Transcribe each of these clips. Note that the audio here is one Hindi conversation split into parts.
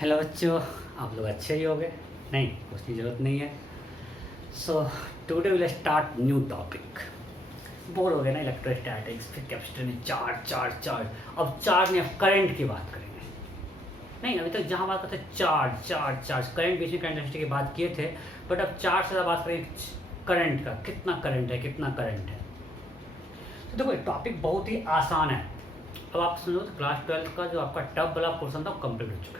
हेलो बच्चों, आप लोग अच्छे ही होंगे। नहीं, कुछ की ज़रूरत नहीं है। So today will start new topic. Bore हो गए ना इलेक्ट्रोस्टैटिक्स, फिर केमिस्ट्री में चार्ज। अब चार्ज में अब करंट की बात करेंगे। नहीं, अभी तक जहाँ बात करते चार्ज करंट, बीच में करंट डेंसिटी की बात किए थे, बट अब चार्ज से बात करेंगे करंट का। कितना करंट है। तो देखो, टॉपिक बहुत ही आसान है। अब आप समझो तो क्लास 12 का जो आपका टफ वाला पोर्सन था वो कंप्लीट हो चुका है।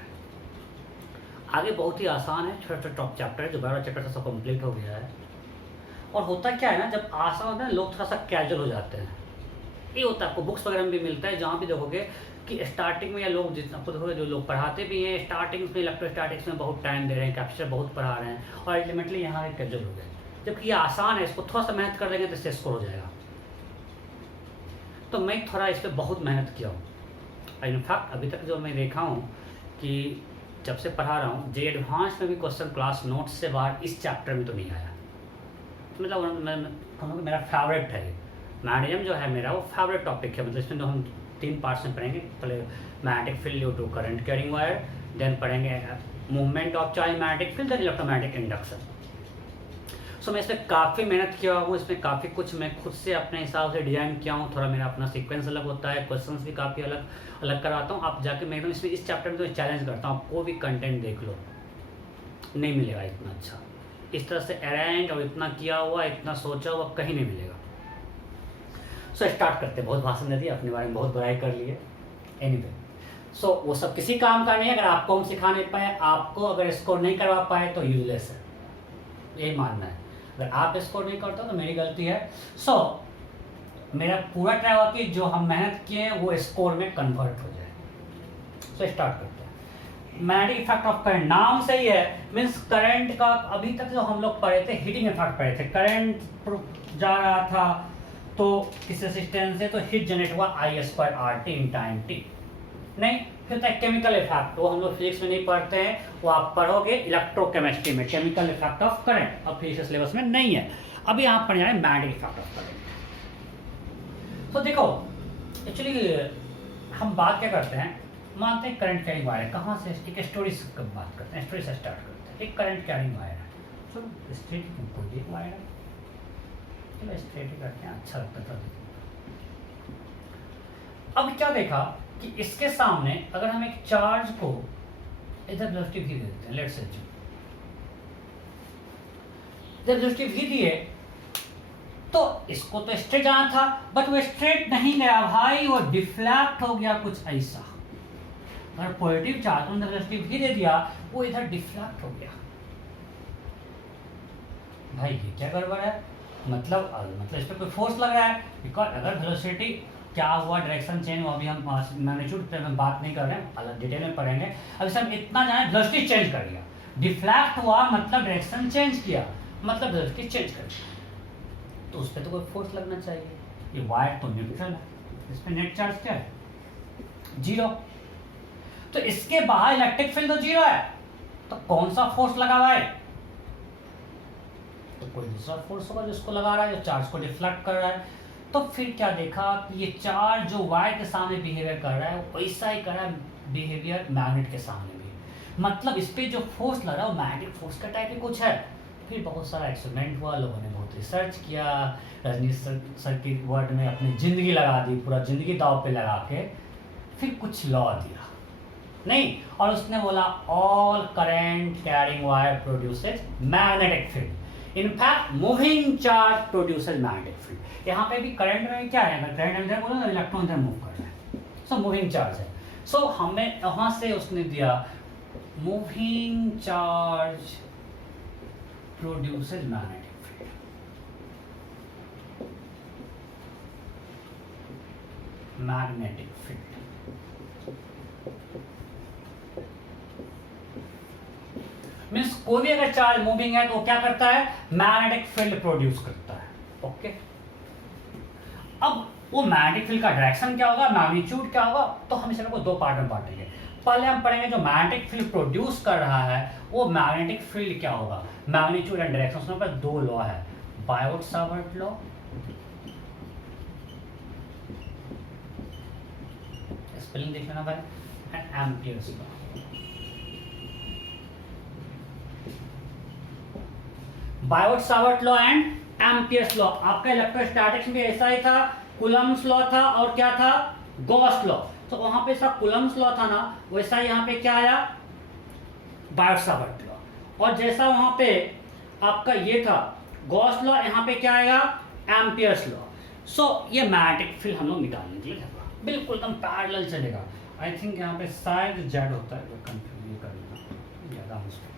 आगे बहुत ही आसान है, छोटा छोटा टॉप चैप्टर है, जो 12 चैप्टर था सब कंप्लीट हो गया है। और होता क्या है ना, जब आसान होता है लोग थोड़ा सा कैजुअल हो जाते हैं। ये होता है, आपको बुक्स वगैरह में भी मिलता है, जहाँ भी देखोगे कि स्टार्टिंग में या लोग जितना आपको देखोगे जो लोग पढ़ाते भी हैं स्टार्टिंग में इलेक्ट्रोस्टैटिक्स में बहुत टाइम दे रहे हैं, कैप्चर बहुत पढ़ा रहे हैं, और अल्टीमेटली यहाँ एक कैजुअल हो गए। जबकि ये आसान है, इसको थोड़ा सा मेहनत कर देंगे तो इससे स्कोर हो जाएगा। तो मैं थोड़ा इस पर बहुत मेहनत किया हूँ। इनफैक्ट अभी तक जो मैं देखा हूँ कि जब से पढ़ा रहा हूँ, जे एडवांस में भी क्वेश्चन क्लास नोट्स से बाहर इस चैप्टर में तो नहीं आया। मतलब मेरा फेवरेट है। मैग्नेटिज्म जो है मेरा वो फेवरेट टॉपिक है। मतलब इसमें जो हम 3 पार्ट्स में पढ़ेंगे, पहले magnetic field due to current carrying wire, then पढ़ेंगे movement of charge magnetic field, then electromagnetic induction. So मैं इसमें काफ़ी मेहनत किया हूँ, इसमें काफ़ी कुछ मैं खुद से अपने हिसाब से डिज़ाइन किया हूँ। थोड़ा मेरा अपना सीक्वेंस अलग होता है, क्वेश्चंस भी काफ़ी अलग कराता हूँ। आप जाके मैं एकदम इसमें इस चैप्टर में तो चैलेंज करता हूँ, आपको भी कंटेंट देख लो, नहीं मिलेगा इतना अच्छा। इस तरह से अरेंज और इतना किया हुआ, इतना सोचा हुआ कहीं नहीं मिलेगा। सो स्टार्ट करते हैं। बहुत भाषण दे दिया, अपने बारे में बहुत बुराई कर लिए। एनीवे, सो वो सब किसी काम का नहीं है। अगर आपको हम सिखा नहीं पाए, आपको अगर स्कोर नहीं करवा पाए तो यूजलेस है, यही मानना है। अगर आप स्कोर नहीं करते हो तो मेरी गलती है। सो मेरा पूरा ट्राई हुआ कि जो हम मेहनत किए हैं वो स्कोर में कन्वर्ट हो जाए। सो स्टार्ट करते हैं। मैग्नेटिक इफेक्ट ऑफ करंट, नाम से ही है, मीन्स करंट का। अभी तक जो हम लोग पढ़े थे हीटिंग इफेक्ट पढ़े थे। करंट जा रहा था तो किस रेजिस्टेंस से, तो हीट जनरेट हुआ I² RT in time t। नहीं, फिर होता है केमिकल इफेक्ट, वो हम लोग फिजिक्स में नहीं पढ़ते हैं, वो आप पढ़ोगे इलेक्ट्रोकेमिस्ट्री में, केमिकल इफेक्ट ऑफ करंट। अब फिजिक्स सिलेबस में नहीं है। अभी यहाँ पढ़ जाए मैग्नेटिक इफेक्ट ऑफ करंट। तो देखो, एक्चुअली हम बात क्या करते हैं, मानते हैं करंट कैरिंग वायर है। कहाँ से, एक स्टोरी से बात करते हैं, स्टोरी से स्टार्ट करते हैं। एक करंट कैरिंग वायर है, चलो स्ट्रेट कोई एक वायर है, चलो स्ट्रेट करते हैं, अच्छा लगता था। अब क्या देखा कि इसके सामने अगर हम एक चार्ज को इधर वेलोसिटी v देते हैं, लेट्स से इधर वेलोसिटी v दिए तो इसको तो स्ट्रेट जाना था, बट वो स्ट्रेट नहीं गया भाई, वो डिफ्लेक्ट हो गया कुछ ऐसा। अगर पॉजिटिव चार्ज को वेलोसिटी v दे दिया, वो इधर डिफ्लेक्ट हो गया। भाई ये क्या गड़बड़ है, मतलब इस पर कोई फोर्स लग रहा है। बिकॉज अगर वेलोसिटी क्या हुआ, डायरेक्शन चेंज हुआ, अभी हम मैग्नीट्यूड पे हम बात नहीं कर रहे हैं, अलग डिटेल में पढ़ेंगे। अभी हम इतना जाने वेलोसिटी चेंज कर दिया, डिफ्लेक्ट हुआ मतलब डायरेक्शन चेंज किया, मतलब वेलोसिटी चेंज कर दिया, तो उस पर तो कोई फोर्स लगना चाहिए। ये वायर तो न्यूट्रल है, इस पर नेट चार्ज क्या है, 0। तो इसके बाहर इलेक्ट्रिक फील्ड तो 0 है, तो कौन सा फोर्स लगा हुआ है, तो कोई दूसरा फोर्स होगा जिसको लगा रहा है, जो चार्ज को डिफ्लेक्ट कर रहा है। तो फिर क्या देखा कि ये चार्ज जो वायर के सामने बिहेवियर कर रहा है, वो वैसा ही कर रहा है बिहेवियर मैग्नेट के सामने भी। मतलब इस पे जो फोर्स लग रहा है वो मैग्नेटिक फोर्स का टाइप ही कुछ है। फिर बहुत सारा एक्सपेरिमेंट हुआ, लोगों ने बहुत रिसर्च किया, रजनीश सर की वर्ड में अपनी ज़िंदगी लगा दी, पूरा ज़िंदगी दाव पे लगा के फिर कुछ लॉ दिया नहीं, और उसने बोला all current carrying wire produces magnetic field, in fact moving charge produces magnetic field. यहाँ पे भी करंट में क्या है, अगर करंट इधर बोलो तो इलेक्ट्रॉन इधर मूव कर रहा है, सो मूविंग चार्ज है। सो हमें वहाँ से उसने दिया moving charge produces magnetic field. Magnetic field means कोई भी अगर चार्ज मूविंग है तो वो क्या करता है, मैग्नेटिक फील्ड प्रोड्यूस करता है। ओके, अब वो मैग्नेटिक फील्ड का डायरेक्शन क्या होगा, मैग्नीट्यूड क्या होगा, तो हम इसे को 2 पार्ट में बांटेंगे। पहले हम पढ़ेंगे जो मैग्नेटिक फील्ड प्रोड्यूस कर रहा है वो मैग्नेटिक फील्ड क्या होगा, मैग्नीट्यूड एंड डायरेक्शन। उसमें पर 2 लॉ है, बायोट-सावर्ट लॉ, स्पेलिंग देख लेना भाई, and Ampere's law. Biot Savart law and Ampere's law. आपका इलेक्ट्रोस्टैटिक्स में ऐसा ही था, कूलम्ब्स लॉ था और क्या था, गॉस लॉ। तो वहां पे सब कूलम्ब्स लॉ था ना, वैसा यहाँ पे क्या आया, बायोट सावर्ट लॉ। और जैसा वहां पे आपका ये था गॉस लॉ, यहाँ पे क्या आएगा, एम्पियर्स लॉ। सो ये मैग्नेटिक फील्ड हम लोग निकालने के लिए बिल्कुल एकदम पैरेलल चलेगा। आई थिंक यहाँ पे शायद जेड होता है, कंफ्यूज करना ज़्यादा मुश्किल,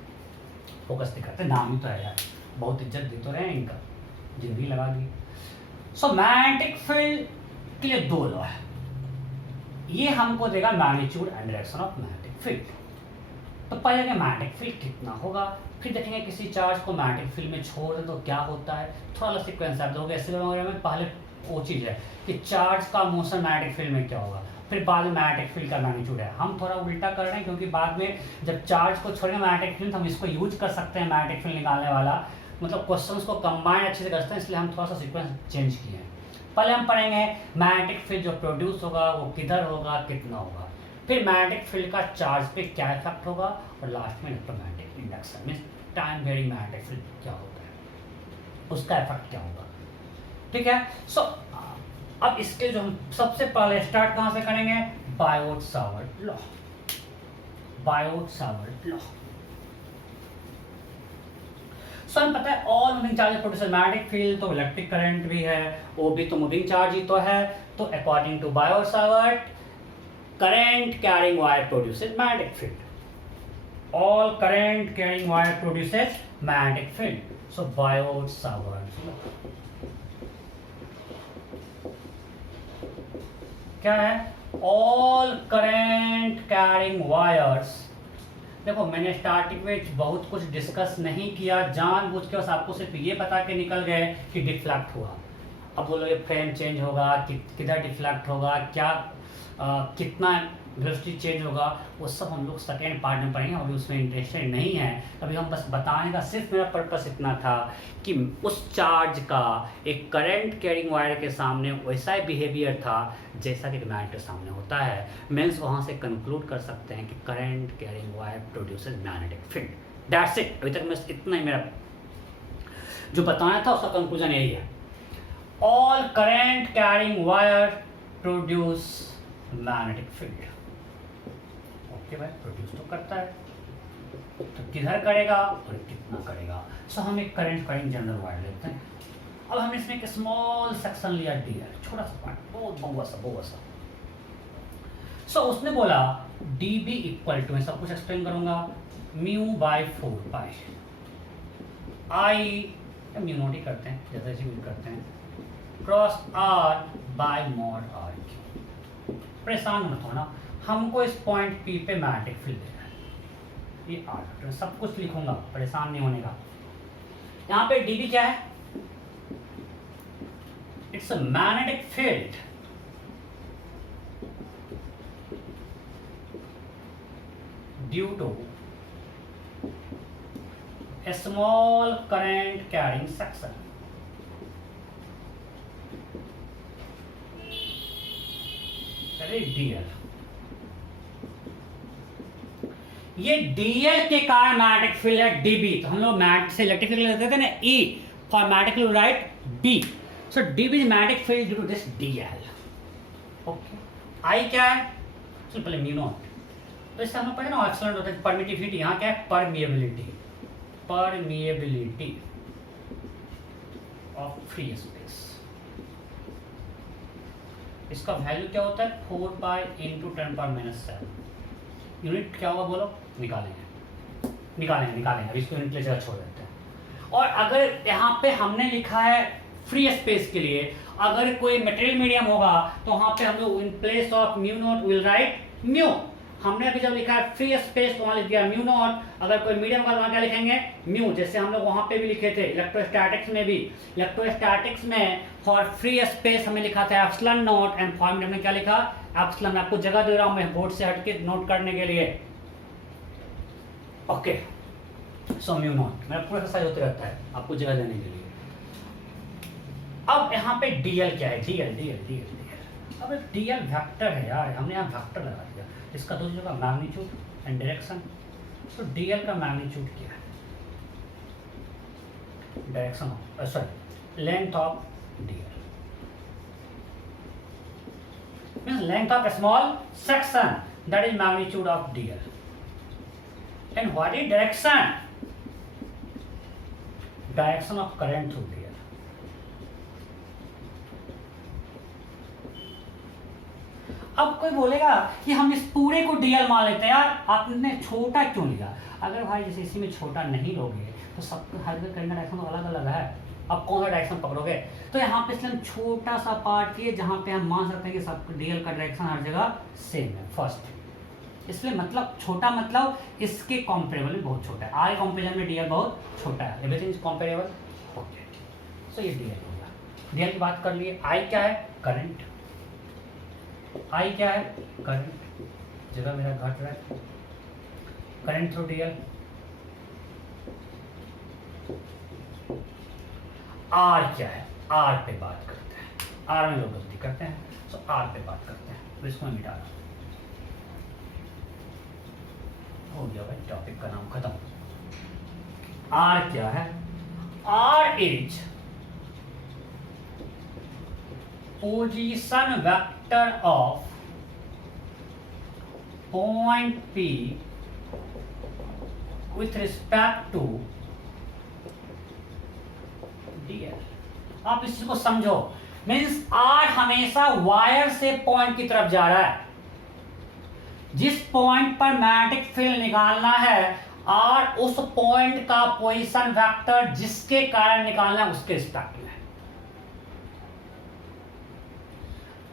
फोकस दिखाते नाम ही तो है यार, बहुत इज्जत दे तो रहे हैं इनका, जिंदगी लगा दी। सो मैग्नेटिक फील्ड के लिए दो लॉ है, ये हमको देगा magnitude and direction of magnetic field. तो पहले का मैग्नेटिक फील्ड कितना होगा, फिर देखेंगे किसी चार्ज को मैग्नेटिक फील्ड में छोड़ दे तो क्या होता है, थोड़ा सा सीक्वेंस आप दोगे ऐसे में। पहले वो चीज़ है कि चार्ज का मोशन मैग्नेटिक फील्ड में क्या होगा, फिर बाद में मैग्नेटिक फील्ड का मैग्नीट्यूड है। हम थोड़ा उल्टा कर रहे हैं क्योंकि बाद में जब चार्ज को छोड़ेंगे मैग्नेटिक फील्ड, हम इसको यूज कर सकते हैं मैग्नेटिक फील्ड निकालने वाला, मतलब क्वेश्चंस को कंबाइन अच्छे से करते हैं, इसलिए हम थोड़ा सा सीक्वेंस चेंज किए हैं। पहले हम पढ़ेंगे मैग्नेटिक फील्ड जो प्रोड्यूस होगा वो किधर होगा, कितना होगा, फिर मैग्नेटिक फील्ड का चार्ज पे क्या इफेक्ट होगा, और लास्ट में electromagnetic induction means time varying magnetic field क्या होता है, उसका इफेक्ट क्या होगा। ठीक है। सो अब इसके जो हम सबसे पहले स्टार्ट कहां से करेंगे, Biot Savart law. Biot Savart law so हमें पता है all moving charge produce magnetic field, तो इलेक्ट्रिक करंट भी है, वो भी तो मूविंग चार्ज ही तो है। तो according to Biot Savart, current carrying wire produces magnetic field. All current carrying wire produces magnetic field. So Biot-Savart law क्या है, all current carrying wires। देखो मैंने स्टार्टिंग में बहुत कुछ डिस्कस नहीं किया, जानबूझ के बस आपको सिर्फ ये बता के निकल गए कि डिफ्लेक्ट हुआ। अब बोलो ये फ्रेम चेंज होगा, किधर डिफ्लेक्ट होगा, क्या कितना वेलोसिटी चेंज होगा, वो सब हम लोग सेकेंड पार्ट में पढ़ेंगे, अभी उसमें इंटरेस्टेड नहीं है। अभी हम बस बताने का सिर्फ मेरा पर्पस इतना था कि उस चार्ज का एक करंट कैरिंग वायर के सामने वैसा ही बिहेवियर था जैसा कि मैग्नेट के सामने होता है। मीन्स वहाँ से कंक्लूड कर सकते हैं कि current carrying wire produces magnetic field. That's it. अभी तक मैं इतना ही मेरा जो बताना था उसका कंक्लूजन यही है, all current carrying wire produce magnetic field. Okay भाई, प्रोड्यूस तो करता है, तो किधर करेगा और कितना करेगा। सो हम एक करंट कैरिंग जनरल वायर लेते हैं। अब हमने इसमें एक स्मॉल सेक्शन लिया डीएल, छोटा सा पार्ट, बहुत बहुआ सा। सो उसने बोला डीबी इक्वल टू, मैं सब कुछ एक्सप्लेन करूंगा, mu by 4 I, mu naught ही करते हैं जैसे यूज करते हैं, cross are by mod R. परेशान मत होना, हमको इस पॉइंट पी पे मैग्नेटिक फील्ड देना है, ये आर सब कुछ लिखूंगा, परेशान नहीं होने का। यहाँ पे डीबी क्या है, it's a magnetic field due to a small current carrying section. DL, ये DL के कारण मैग्नेटिक फील्ड है DB। तो हम लोग मैग्नेटिक से इलेक्ट्रिक फील्ड लेते थे ना, E for magnetic field right B। So DB is magnetic field due to this DL। Okay, I क्या है, सिंपल म्यू नॉट। तो इससे हम लोग पढ़े ना एक्सीलेंट होता है परमिटिविटी, यहाँ क्या है permeability, permeability of free space. इसका वैल्यू क्या होता है 4 पाई इंटू 10⁻⁷। यूनिट क्या होगा बोलो, निकालेंगे अभी इसको यूनिट ले जगह छोड़ देते हैं। और अगर यहाँ पे हमने लिखा है फ्री स्पेस के लिए, अगर कोई मटेरियल मीडियम होगा तो वहाँ पे हम लोग in place of mu naught will write mu. हमने अभी जब लिखा है फ्री स्पेस तो वहाँ लिख दिया म्यू नॉट, अगर कोई मीडियम का तो वहाँ क्या लिखेंगे म्यू, जैसे हम लोग वहाँ पे भी लिखे थे इलेक्ट्रोस्टैटिक्स में भी। इलेक्ट्रोस्टैटिक्स में फॉर फ्री स्पेस हमें लिखा था epsilon not and for medium में क्या लिखा एप्सिलॉन। आपको जगह दे रहा हूँ मैं बोर्ड से हटके नोट करने के लिए। ओके, सो म्यू नॉट मेरा पूरा एक्सरसाइज होते रहता है आपको जगह देने के लिए। अब यहाँ पे डीएल क्या है, डीएल अब डीएल वेक्टर है यार, हमने यहाँ वेक्टर लगा दिया, इसका दो जगह मैग्नीट्यूड एंड डायरेक्शन। तो डीएल का मैग्नीट्यूड क्या है, direction of sorry length of dl means length of a small section, that is magnitude of dl. And what is direction? Direction of current through dl. अब कोई बोलेगा कि हम इस पूरे को dl मान लेते हैं, यार आपने छोटा क्यों लिया? अगर भाई जैसे इसी में छोटा नहीं लोगे तो सब हर जगह करंट का डायरेक्शन तो अलग अलग है, अब कौन सा डायरेक्शन पकड़ोगे? तो यहाँ पे इसलिए हम छोटा सा पार्ट किए जहाँ पे हम मान सकते हैं कि सब डीएल का डायरेक्शन हर जगह सेम है फर्स्ट, इसलिए मतलब छोटा मतलब इसके कॉम्पेरेबल में बहुत छोटा है, आई कंपेरिजन में डीएल बहुत छोटा है, एवरीथिंग इज कॉम्पेरेबल। ओके सो ये डीएल हो गया। डीएल की बात कर लिए। आई क्या है? करंट। आई क्या है? करंट, जगह मेरा घट रहा है, करंट थ्रू डीएल। आर क्या है? आर पे बात करते हैं, आर में लोग गलती करते हैं, तो आर पे बात करते हैं, तो इसको मैं मिटा रहा हूं। हो गया भाई, टॉपिक का नाम खत्म। आर क्या है? R is position vector of point P with respect to dl। आप इस चीज को समझो, मीन्स आर हमेशा वायर से पॉइंट की तरफ जा रहा है, जिस पॉइंट पर मैग्नेटिक फील्ड निकालना है आर उस पॉइंट का पोजीशन वेक्टर जिसके कारण निकालना है उसके रिस्पेक्ट में।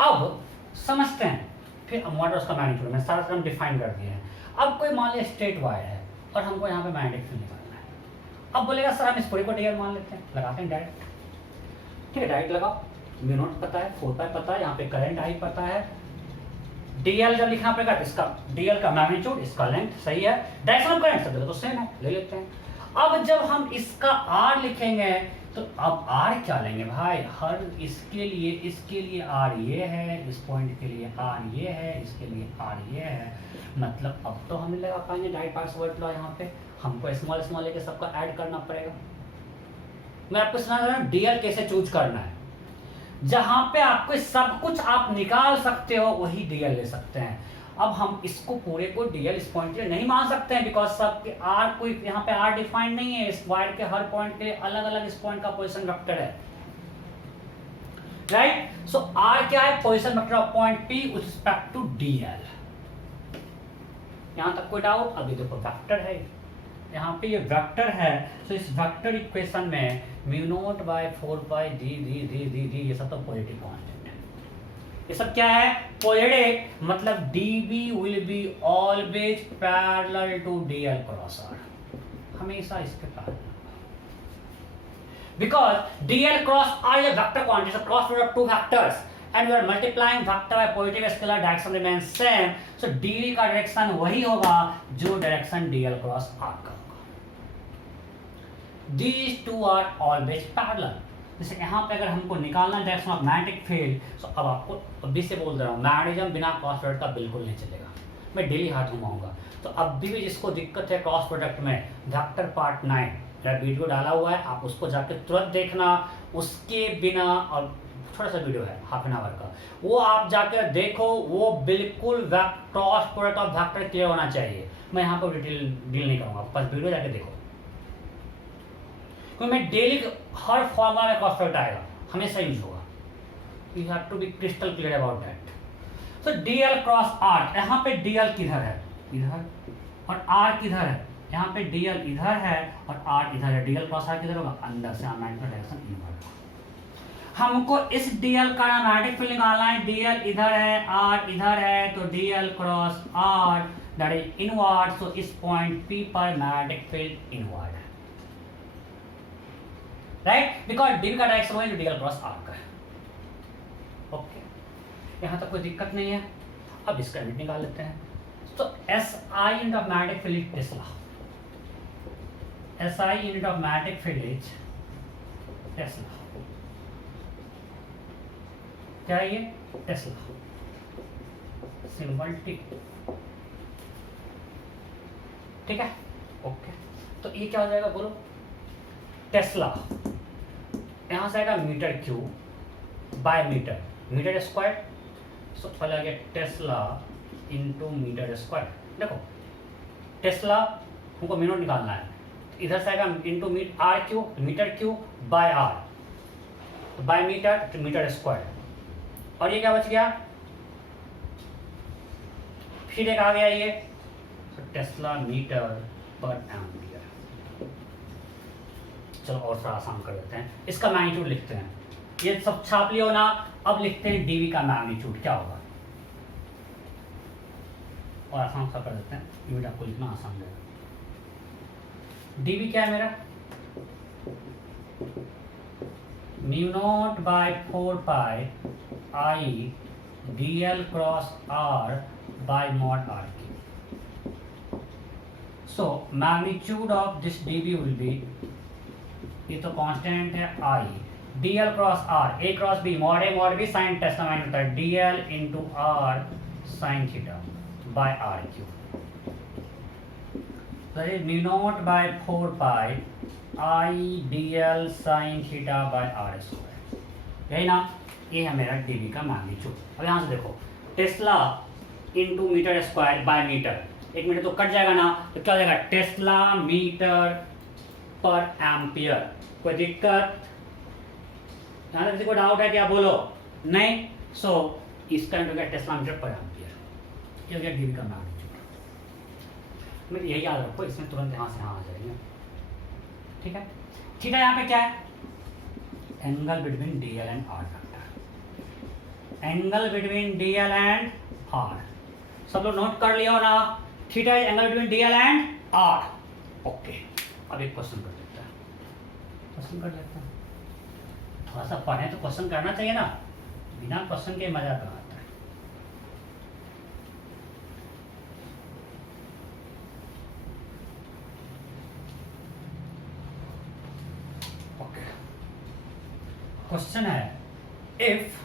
अब समझते हैं फिर व्हाट उसका मैग्नीट्यूड, मैं सारा टर्म डिफाइन कर दिया है। अब कोई मान लिया स्ट्रेट वायर है और हमको यहाँ पे मैग्नेटिक फील्ड निकालना है, अब बोलेगा सर हम इस पूरे को डीएल मान लेते हैं, लगाते हैं डायरेक्ट। ठीक है, डायरेक्ट लगाओ, म्यू नॉट पता है, 4π पता है, यहाँ पे करंट आई पता है, डीएल जब लिखना पड़ेगा इसका डीएल का मैग्नीट्यूड, इसका लेंथ सही है, डायरेक्शन ऑफ करंट सब जगह तो सेम है, ले लेते हैं। अब जब हम इसका आर लिखेंगे तो अब आर क्या लेंगे भाई? हर इसके लिए आर ये है, इस पॉइंट के लिए आर ये है, इसके लिए आर ये है, मतलब अब तो हम लगा पाएंगे डायरेक्ट पार्ट्स लॉ। यहाँ पे हमको स्मॉल स्मॉल लेके सबको ऐड करना पड़ेगा। मैं आपको सुना रहा हूँ डीएल कैसे चूज करना है, जहां पे आपको सब कुछ आप निकाल सकते हो वही डीएल ले सकते हैं। अब हम इसको पूरे को डीएल इस पॉइंट के लिए नहीं मान सकते हैं, बिकॉज सबके आर कोई यहाँ पे आर डिफाइंड नहीं है, इस वायर के हर पॉइंट के लिए अलग अलग इस पॉइंट का पोजीशन वेक्टर है, राइट। सो आर क्या है? Position vector of point P with respect to dl. यहां तक कोई डाउट? अभी देखो वेक्टर है, यहाँ पे ये वेक्टर है, तो इस वेक्टर इक्वेशन में म्यू नॉट बाय 4π d ये सब तो पॉजिटिव कांस्टेंट है। ये सब क्या है? पॉजिटिव, मतलब dB will be always parallel to dl cross r, हमेशा इसके parallel, because dl cross r ये वेक्टर क्वांटिटी है, cross product two vectors and we are multiplying vector by positive scalar, direction remains same, so dv का डायरेक्शन वही होगा जो डायरेक्शन dl क्रॉस r का होगा। These two are always parallel। जैसे यहाँ पे अगर हमको निकालना डायरेक्शन ऑफ मैग्नेटिक फील्ड, तो अब आपको अभी से बोल रहा हूँ मैग्नेटिज्म बिना क्रॉस प्रोडक्ट का बिल्कुल नहीं चलेगा, मैं डेली हाथ घुमाऊंगा। तो अब भी जिसको दिक्कत है क्रॉस प्रोडक्ट में, वेक्टर पार्ट 9 मेरा वीडियो डाला हुआ है, आप उसको जाके तुरंत देखना, उसके बिना, और छोटा सा वीडियो है हाफ एन आवर का, वो आप जाकर देखो, वो बिल्कुल cross product of vector clear होना चाहिए। मैं यहाँ पर डिटेल डील नहीं करूँगा, बस वीडियो जाके देखो, क्योंकि मैं डेली हर फॉर्मूला में क्रॉस प्रोडक्ट आएगा, हमेशा यूज होगा। You have to be crystal clear about that. So dl cross r, यहाँ पे डीएल किधर है? इधर, और आर किधर है? यहाँ पे डीएल इधर है और आर इधर है। डीएल क्रॉस आर किधर होगा? अंदर से मैग्नेटिक डायरेक्शन इनवर्ड। हमको इस डीएल का मैग्नेटिक फील्ड निकालना है, डीएल इधर है, आर इधर है, तो dl cross R that is inward, so इस पॉइंट पी पर मैग्नेटिक फील्ड इनवर्ड है, राइट, बिकॉज डीएल का डायरेक्शन वही जो डीएल क्रॉस आर का है। ओके, यहां तक कोई दिक्कत नहीं है। अब इसका यूनिट निकाल लेते हैं। तो S I unit of magnetic field is Tesla, S I unit of magnetic field is Tesla. क्या है ये? टेस्ला, सिंबल टी, ठीक है। ओके, तो ये क्या हो जाएगा बोलो? टेस्ला, यहाँ से आएगा metre cube by metre, metre square. So पहले आ गया टेस्ला इंटू मीटर स्क्वायर। देखो टेस्ला हमको मिनट निकालना है, इधर से आएगा into R cube, metre cube by R, तो बाय मीटर तो मीटर स्क्वायर। और ये क्या बच गया, फिर एक आ गया ये टेस्ला मीटर पर एम्पियर। चलो और थोड़ा आसान कर देते हैं, इसका मैग्नीट्यूड लिखते हैं, ये सब छाप लियो ना। अब लिखते हैं डीवी का मैग्नीट्यूड क्या होगा, और आसान सा कर देते हैं, यूनिट आपको लिखना आसान रहेगा। डीवी क्या है मेरा, mu not by 4 pi I d l cross are by mod are Q. So magnitude of this dv will be, ये तो कांस्टेंट है I, d l cross R, A cross B, mod A mod B, sine tesla minus होता है d l into R sine theta by R Q. तो ये mu not by 4 pi I d l sine theta by R square, यही ना, ये है मेरा डीवी का मैग्नीट्यूड। अब यहाँ से देखो tesla into metre square by metre, एक मीटर तो कट जाएगा ना, तो क्या हो जाएगा टेस्ला मीटर पर एम्पियर। कोई दिक्कत, यहाँ तक किसी को डाउट है क्या, बोलो नहीं। सो इसका इंटू क्या टेस्ला मीटर पर एम्पियर, ये हो गया डीवी का मैग्नीट्यूड। मैं यही याद रखो, इसमें तुरंत यहाँ से यहाँ आ जाएंगे, ठीक है। थीटा यहाँ पे क्या है, angle between d l and r factor, angle between d l and r, सब लोग नोट कर लिया हो ना, theta is angle between d l and r. Okay, अब एक क्वेश्चन कर लेते हैं, क्वेश्चन कर लेते हैं, थोड़ा सा पढ़े तो क्वेश्चन करना चाहिए ना, बिना क्वेश्चन के मजा कहाँ आता है। ओके, क्वेश्चन है if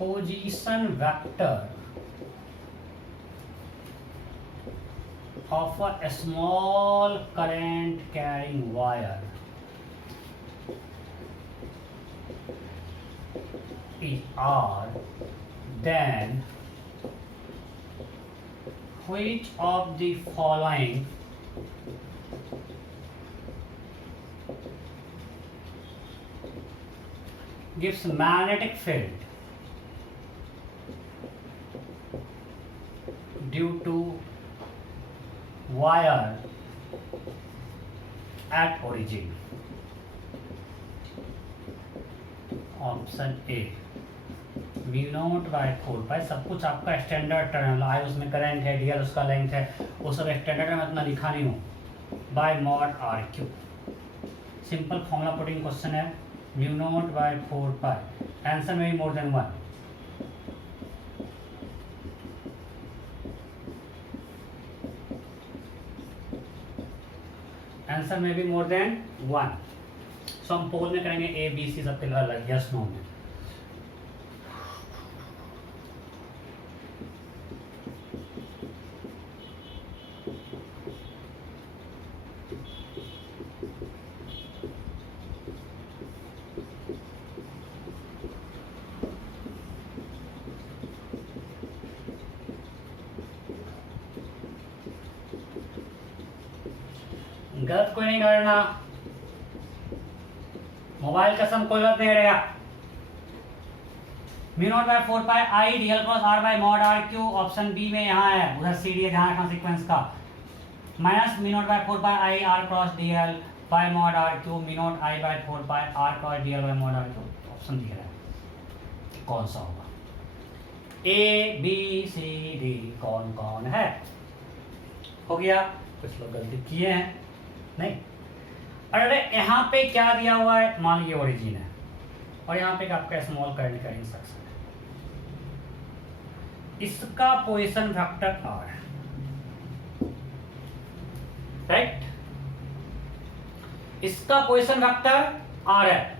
position vector of a small current carrying wire is R, then which of the following gives magnetic field due to wire at origin? Option A mu not by 4 pi, सब कुछ आपका स्टैंडर्ड टर्म, आई उसमें करंट है, डीएल उसका लेंथ है, वो सब स्टैंडर्ड में इतना लिखा नहीं हूँ, by mod are cube. Simple formula putting question है, mu not by 4 pi, answer में भी मोर देन 1, आंसर में भी मोर देन 1। सो हम पोल में करेंगे ए बी सी सबके अलग, यस नो में। गलत कोई नहीं करना, मोबाइल कसम कोई गलत नहीं करेगा। Mu not by 4 pi I d l cross are by mod are cube, option B में यहाँ है, उधर सी डी है, ध्यान रखना सीक्वेंस का, minus mu not by 4 pi I r cross d l by mod are cube, mu not I by 4 pi r cross d l by mod are cube. Option दिख रहा है, कौन सा होगा, ए बी सी डी, कौन कौन है, हो गया। कुछ लोग गलती किए हैं, नहीं। अरे यहाँ पे क्या दिया हुआ है, मान लीजिए ओरिजिन है, और यहाँ पे आपका स्मॉल करंट कैरिंग सेक्शन है, इसका पोजीशन वेक्टर आर है, राइट, इसका पोजीशन वेक्टर आर है।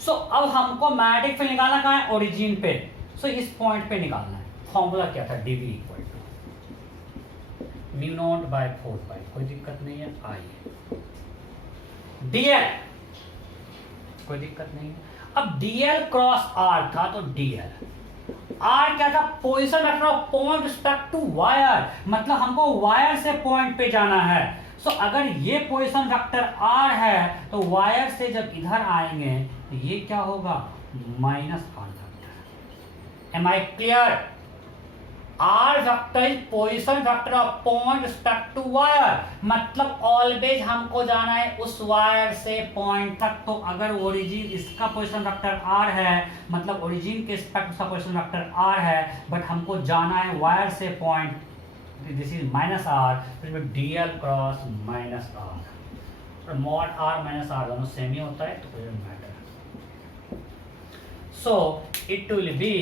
सो अब हमको मैग्नेटिक फील्ड निकालना कहाँ है, ओरिजिन पे। सो इस पॉइंट पे निकालना है। फॉर्मूला क्या था, dv equal to mu not by 4 pi, कोई दिक्कत नहीं है, आई dl, कोई दिक्कत नहीं है। अब dl क्रॉस r था तो dl r क्या था, position vector of point respect to wire, मतलब हमको वायर से पॉइंट पे जाना है। सो अगर ये पोजीशन वेक्टर r है तो वायर से जब इधर आएंगे तो ये क्या होगा, minus r vector. Am I clear? r vector is position vector of point respect to wire, मतलब ऑलवेज हमको जाना है उस वायर से पॉइंट तक। तो अगर ओरिजिन इसका पोजीशन वेक्टर r है, मतलब ओरिजिन के रिस्पेक्ट उसका पोजीशन वेक्टर r है, बट हमको जाना है वायर से point, this is minus r, dl cross minus r, और मॉड r माइनस r दोनों सेम ही होता है तो कोई matter. So it will be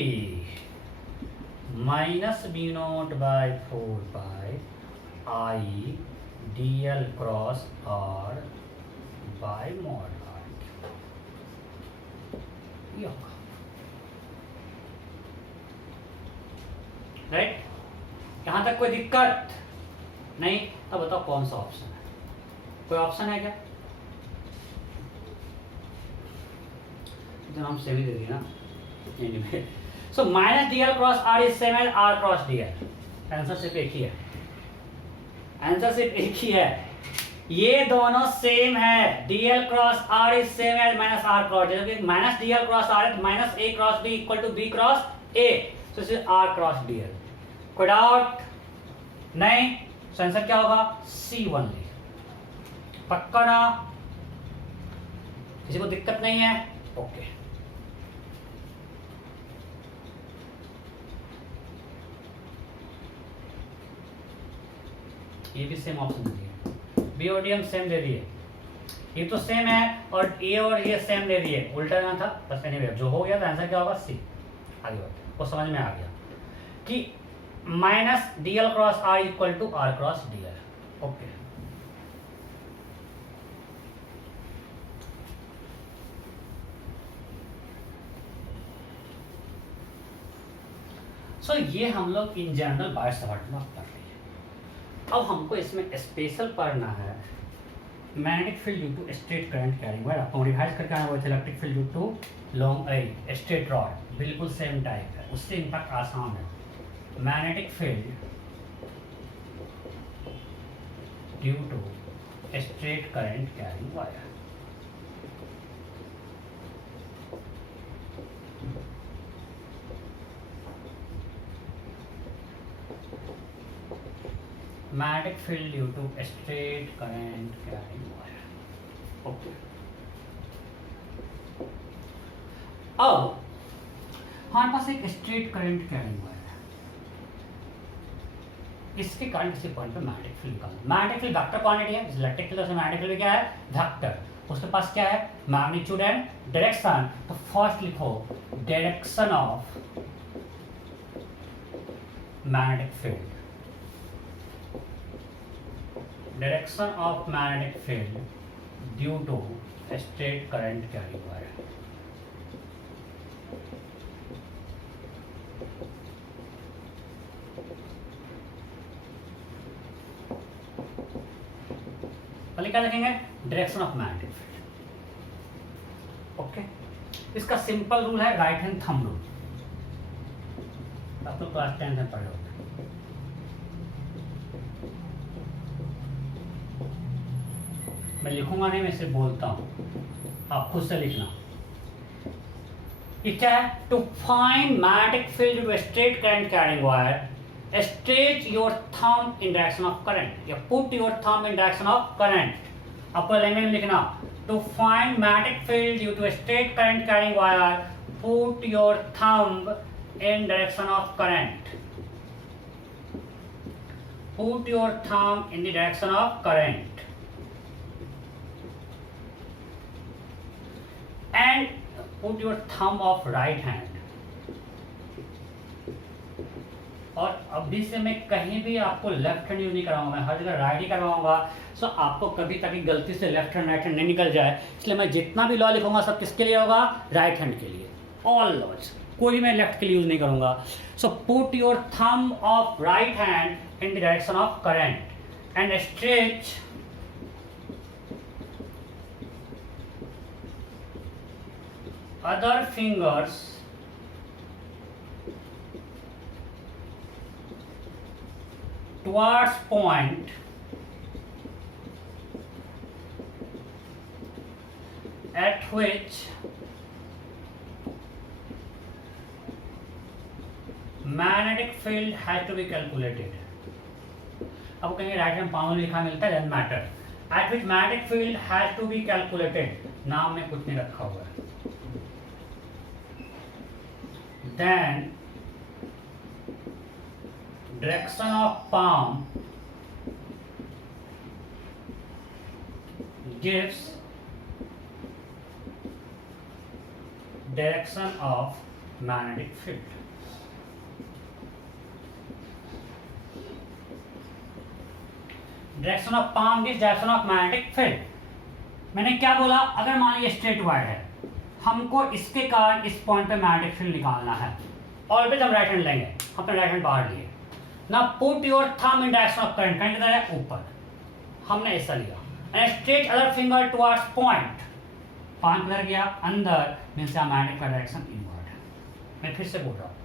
minus b not by 4 pi I dl cross r by mod r, ये होगा राइट। यहां तक कोई दिक्कत नहीं? अब बताओ कौन सा ऑप्शन है, कोई ऑप्शन है क्या? तो हम सेम ही दे दिए ना। Anyway, so minus dl cross r is same as r cross dl, answer सिर्फ एक ही है, आंसर सिर्फ एक ही है, ये दोनों सेम है। dl cross r is same as minus r cross, जैसे कि माइनस dl क्रॉस r है minus a cross b equal to b cross a, so is r cross dl। कोई डाउट नहीं? सो आंसर क्या होगा, C ओनली। पक्का ना? किसी को दिक्कत नहीं है? ओके। ये भी सेम ऑप्शन दे दिए, बी और डी हम सेम दे दिए, ये तो सेम है और ए और ये सेम दे दिए, उल्टा ना था बस। एनीवे जो हो गया तो आंसर क्या होगा, सी। आगे बढ़ते, वो समझ में आ गया कि minus dl cross r equal to r cross dl। Okay, so ये हम लोग इन जनरल बाय सवार्ट में कर रहे हैं। अब हमको इसमें स्पेशल पढ़ना है magnetic field due to straight current carrying wire. आपको रिवाइज करके आना हुआ था electric field due to long straight rod, बिल्कुल सेम टाइप है, उससे इम्पैक्ट आसान है। Magnetic field due to straight current carrying wire, magnetic field due to straight current carrying wire. Okay, अब हमारे पास एक स्ट्रेट करंट कैरिंग वायर है, इसके कारण किसी पॉइंट पे मैग्नेटिक फील्ड निकालना। मैग्नेटिक फील्ड वेक्टर क्वांटिटी है, इलेक्ट्रिक फील्ड से मैग्नेटिक फील्ड क्या है, वेक्टर, उसके पास क्या है, मैग्नीट्यूड एंड डायरेक्शन। तो फर्स्ट लिखो direction of magnetic field, direction of magnetic field due to straight current carrying wire. पहले क्या लिखेंगे, direction of magnetic field. Okay, इसका सिंपल रूल है राइट हैंड थंब रूल, आप लोग क्लास 10 में पढ़े होंगे। मैं लिखूंगा नहीं, मैं सिर्फ बोलता हूं, आप खुद से लिखना। ये क्या है, to find magnetic field to straight current carrying wire, stretch your thumb in direction of current, या put your thumb in direction of current। upper language में लिखना, to find magnetic field due to a straight current carrying wire, put your thumb in direction of current, put your thumb in the direction of current and put your thumb of right hand। और अभी से मैं कहीं भी आपको लेफ्ट हैंड यूज नहीं कराऊंगा, मैं हर जगह राइट ही करवाऊंगा। सो आपको कभी तक गलती से लेफ्ट हैंड राइट हैंड नहीं निकल जाए, इसलिए मैं जितना भी लॉ लिखूंगा सब किसके लिए होगा, राइट हैंड के लिए, ऑल लॉज। कोई मैं लेफ्ट के लिए यूज नहीं करूंगा. So put your thumb of right hand in the direction of current and stretch other fingers towards point at which magnetic field has to be calculated. अब कहीं राइट हैंड पाम में लिखा मिलता है doesn't matter. At which magnetic field has to be calculated. नाम में कुछ नहीं रखा हुआ है. Then direction of palm gives direction of magnetic field. Direction of palm gives direction of magnetic field. मैंने क्या बोला, अगर मान लीजिए स्ट्रेट वायर है, हमको इसके कारण इस पॉइंट पे मैग्नेटिक फील्ड निकालना है. ऑलवेज हम राइट हैंड लेंगे, अपने राइट हैंड बाहर लिए. ना put your thumb in direction of current. Current किधर है? ऊपर. हमने ऐसा लिया. And stretch other finger towards point. Palm किधर गया? अंदर. मींस मैग्नेटिक का डायरेक्शन इनवर्ड. मैं फिर से बोल रहा हूँ,